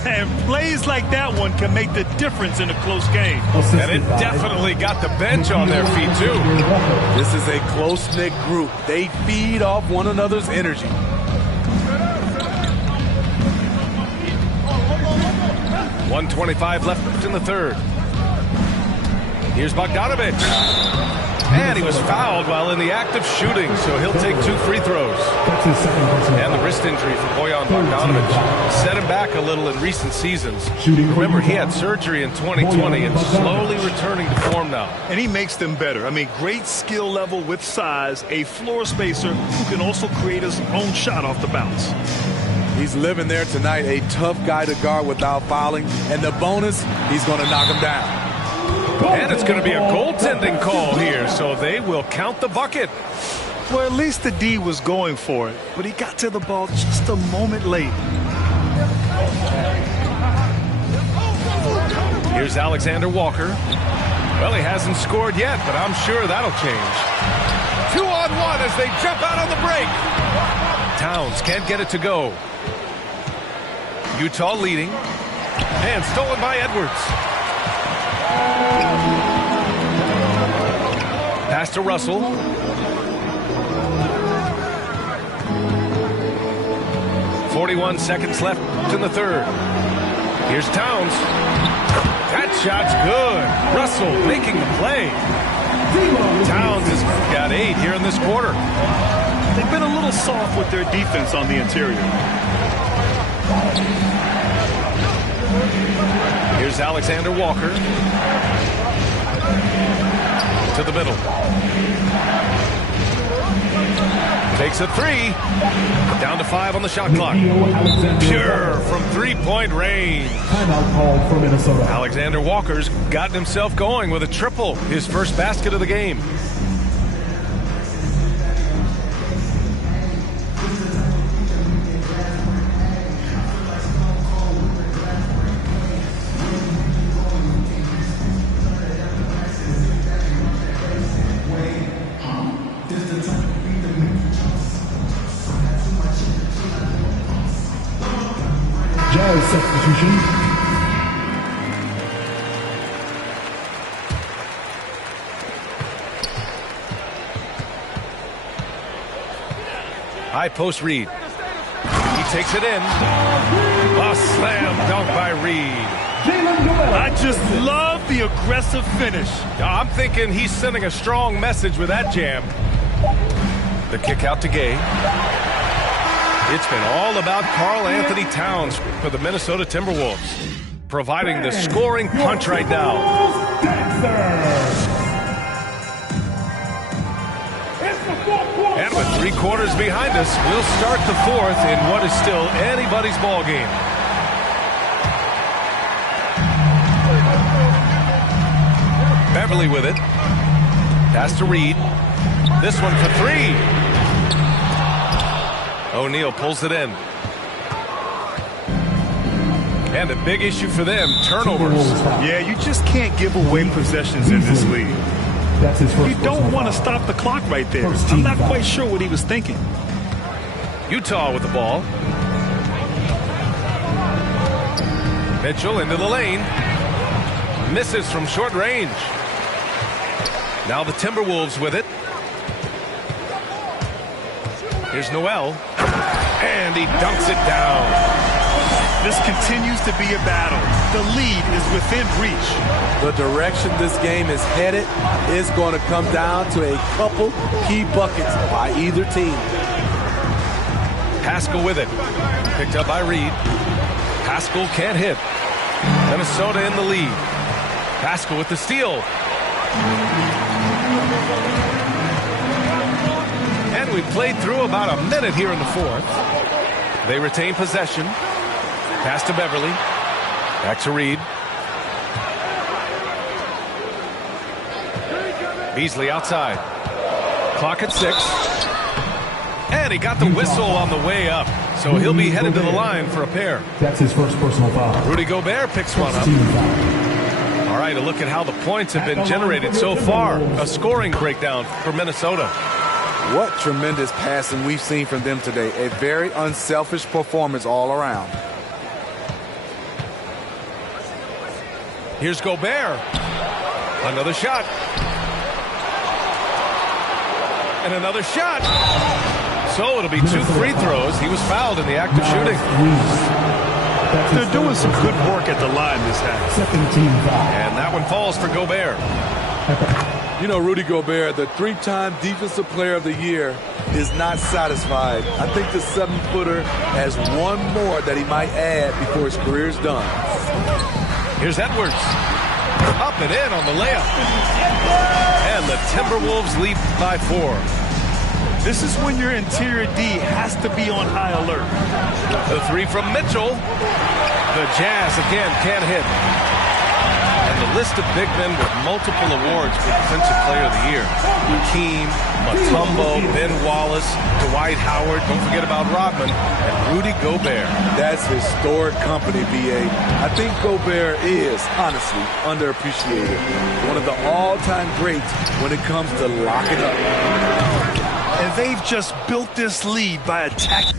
And plays like that one can make the difference in a close game. And it definitely got the bench on their feet, too. This is a close-knit group. They feed off one another's energy. .125 left in the third. Here's Bogdanovic. And he was fouled while in the act of shooting, so he'll take 2 free throws. And the wrist injury for Bojan Bogdanovic set him back a little in recent seasons. Remember, he had surgery in 2020 and slowly returning to form now. And he makes them better. I mean, great skill level with size, a floor spacer who can also create his own shot off the bounce. He's living there tonight, a tough guy to guard without fouling. And the bonus, he's going to knock him down. And it's going to be a goaltending call here, so they will count the bucket. Well, at least the D was going for it, but he got to the ball just a moment late. Here's Alexander Walker. Well, he hasn't scored yet, but I'm sure that'll change. 2-on-1 as they jump out on the break. Towns can't get it to go. Utah leading. And stolen by Edwards. Pass to Russell. .41 seconds left in the third. Here's Towns. That shot's good. Russell making the play. Towns has got 8 here in this quarter. They've been a little soft with their defense on the interior. Here's Alexander Walker. To the middle. Takes a 3. Down to 5 on the shot clock. Pure from 3-point range. Timeout called for Minnesota. Alexander Walker's gotten himself going with a triple. His first basket of the game. Jazz substitution. High post Reed. He takes it in. A slam dunk by Reed. I just love the aggressive finish. I'm thinking he's sending a strong message with that jam. The kick out to Gay. It's been all about Karl Anthony Towns for the Minnesota Timberwolves, providing the scoring punch right now. And with 3 quarters behind us, we'll start the 4th in what is still anybody's ball game. Beverly with it. Pass to Reed. This one for 3. O'Neal pulls it in. And a big issue for them, turnovers. Yeah, you just can't give away possessions in this league. You don't want to stop the clock right there. I'm not quite sure what he was thinking. Utah with the ball. Mitchell into the lane. Misses from short range. Now the Timberwolves with it. Here's Noel. And he dunks it down. This continues to be a battle. The lead is within reach. The direction this game is headed is going to come down to a couple key buckets by either team. Haskell with it. Picked up by Reed. Haskell can't hit. Minnesota in the lead. Haskell with the steal. And we played through about a minute here in the 4th. They retain possession. Pass to Beverly. Back to Reed. Beasley outside. Clock at 6. And he got the whistle on the way up. So he'll be headed to the line for a pair. That's his first personal foul. Rudy Gobert picks one up. All right, a look at how the points have been generated so far. A scoring breakdown for Minnesota. What tremendous passing we've seen from them today. A very unselfish performance all around. Here's Gobert. Another shot. And another shot. So it'll be 2 free throws. He was fouled in the act of shooting. They're doing some good work at the line this half. And that one falls for Gobert. You know, Rudy Gobert, the 3-time Defensive Player of the Year, is not satisfied. I think the 7-footer has one more that he might add before his career is done. Here's Edwards. Up and in on the layup. And the Timberwolves lead by 4. This is when your interior D has to be on high alert. The 3 from Mitchell. The Jazz again can't hit. And the list of big men with multiple awards for Defensive Player of the Year. Hakeem, Mutombo, Ben Wallace, Dwight Howard, don't forget about Rodman, and Rudy Gobert. That's historic company, B.A. I think Gobert is, honestly, underappreciated. One of the all-time greats when it comes to locking up. And they've just built this lead by attacking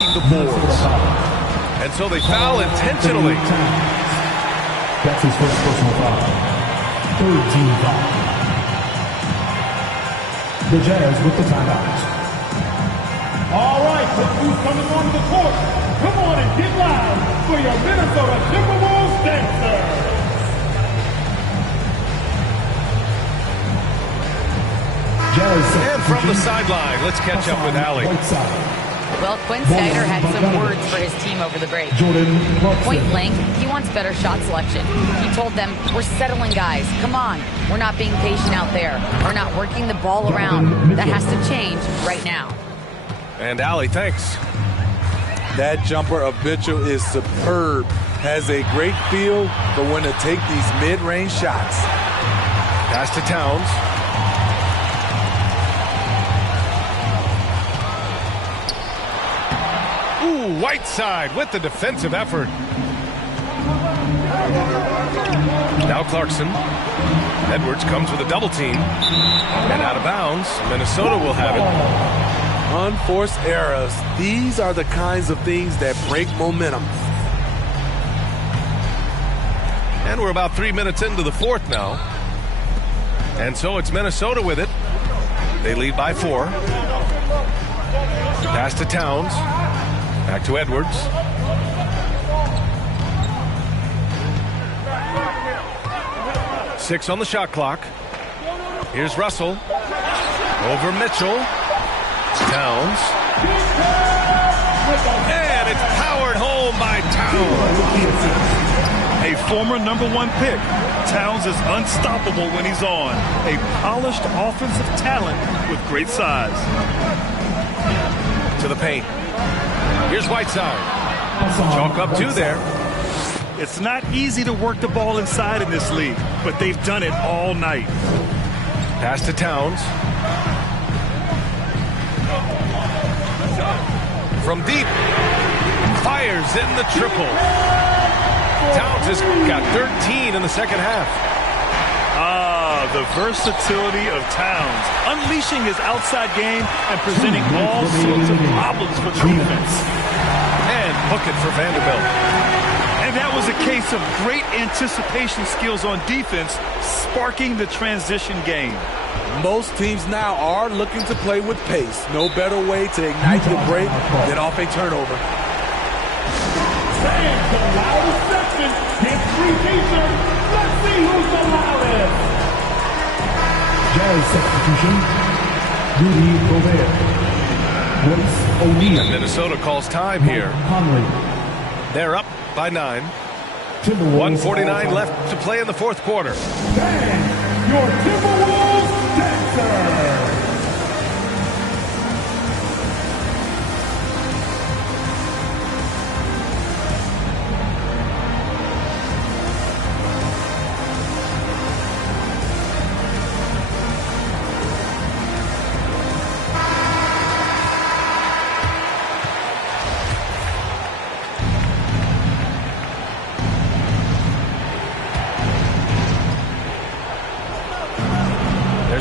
the boards. And so they foul intentionally. That's his first personal foul. 3rd team foul. The Jazz with the timeout. All right, look who's coming on the court. Come on and get loud for your Minnesota Timberwolves dancers. And from the sideline, let's catch up with Allie. Well, Quinn Snyder had some words for his team over the break. Point blank, he wants better shot selection. He told them, we're settling guys. Come on. We're not being patient out there. We're not working the ball around. That has to change right now. And Allie, thanks. That jumper of Mitchell is superb. Has a great feel for when to take these mid-range shots. Pass to Towns. Ooh, Whiteside with the defensive effort. Now Clarkson. Edwards comes with a double team. And out of bounds. Minnesota will have it. Unforced errors. These are the kinds of things that break momentum. And we're about 3 minutes into the fourth now. And so it's Minnesota with it. They lead by 4. Pass to Towns. Back to Edwards. Six on the shot clock. Here's Russell. Over Mitchell. Towns. And it's powered home by Towns. A former #1 pick, Towns is unstoppable when he's on. A polished offensive talent with great size. To the paint. Here's Whiteside. Chalk up 2 there. It's not easy to work the ball inside in this league, but they've done it all night. Pass to Towns. From deep. Fires in the triple. Towns has got 13 in the second half. The versatility of Towns, unleashing his outside game and presenting all sorts of problems for the defense. And hook it for Vanderbilt. And that was a case of great anticipation skills on defense, sparking the transition game. Most teams now are looking to play with pace. No better way to ignite the break than off a turnover. Fans, the loudest section gets free t-shirts. Let's see who's the loudest. Jazz substitution, Rudy Gobert. Royce O'Neal. And Minnesota calls time here. Conley. They're up by 9. 1:49 left to play in the fourth quarter. Fans, your Timberwolves dancer.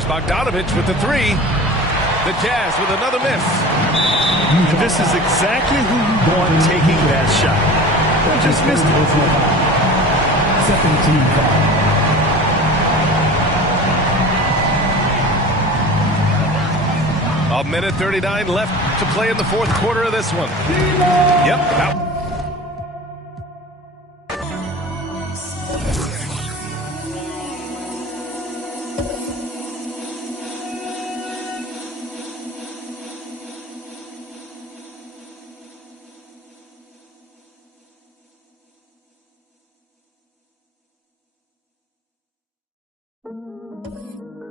Bogdanovich with the 3. The Jazz with another miss. This is exactly who you want taking that shot. They just missed it. Second team foul. 1:39 left to play in the fourth quarter of this one. Yep, about.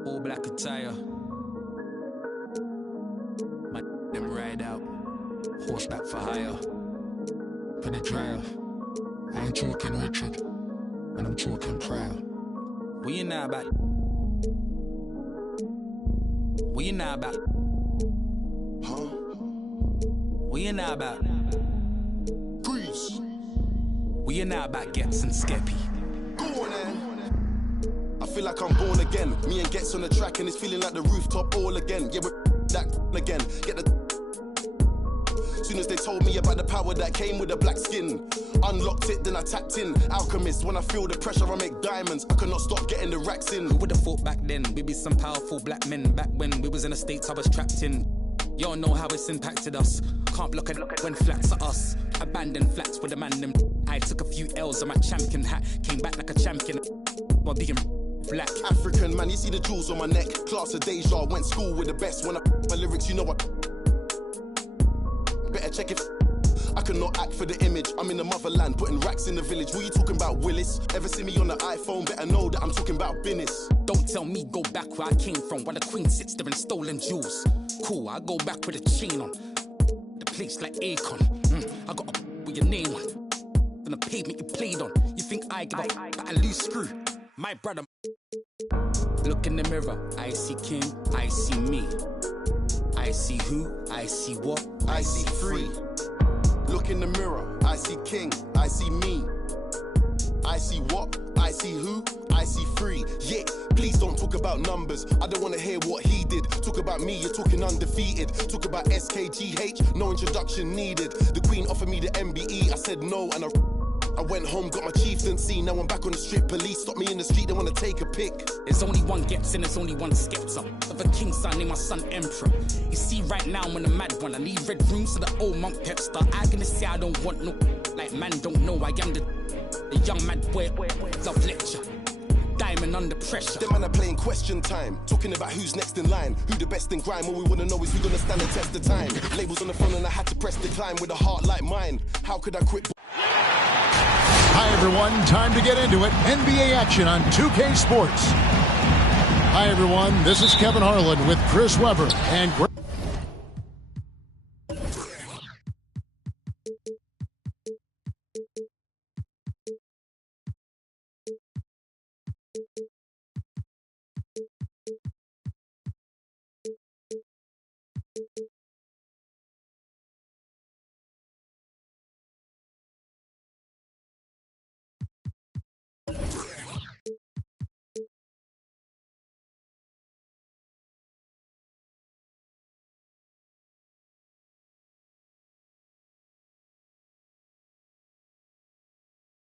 All black attire. My them ride out. Horseback for hire. Gonna drive. I ain't talking Richard. And I'm talking proud. What you know about? What you know about? Huh? What you know about? Grease. What you know about Gets and Skeppy? Go on then. I feel like I'm born again. Me and Gets on the track and it's feeling like the rooftop all again. Yeah, we're that again. Get the. Soon as they told me about the power that came with the black skin, unlocked it, then I tapped in. Alchemist, when I feel the pressure, I make diamonds. I cannot stop getting the racks in. Who would've thought back then we'd be some powerful black men? Back when we was in the States, I was trapped in. Y'all know how it's impacted us. Can't block it when flats are us. Abandoned flats with a man them. I took a few L's on my champion hat. Came back like a champion while being black. African man, you see the jewels on my neck. Class of Deja, went school with the best. When I my lyrics, you know what? Better check if I cannot act for the image. I'm in the motherland, putting racks in the village. What you talking about, Willis? Ever see me on the iPhone? Better know that I'm talking about business. Don't tell me go back where I came from, while the queen sits there and stolen jewels. Cool, I go back with a chain on. The place like Akon. I got a with your name on. Then the pavement you played on. You think I give a but I lose screw? My brother. Look in the mirror, I see King, I see me. I see who, I see what, I see free. Look in the mirror, I see King, I see me. I see what, I see who? I see free. Yeah, please don't talk about numbers. I don't want to hear what he did. Talk about me, you're talking undefeated. Talk about SKGH, no introduction needed. The Queen offered me the MBE, I said no, and I went home, got my chieftaincy. Now I'm back on the street. Police stop me in the street, they want to take a pic. There's only one gets and there's only one skips up. Of a king son, name my son Emperor. You see right now I'm on a mad one. I need red rooms so the old monk Pepster. I gonna say I don't want no, like man don't know I am the young mad boy, love lecture. Diamond under pressure. Them man are playing question time, talking about who's next in line, who the best in grime. All we wanna know is who gonna stand the test of time. Labels on the phone and I had to press decline with a heart like mine. How could I quit? Hi everyone, time to get into it. NBA action on 2K Sports. Hi everyone, this is Kevin Harlan with Chris Webber and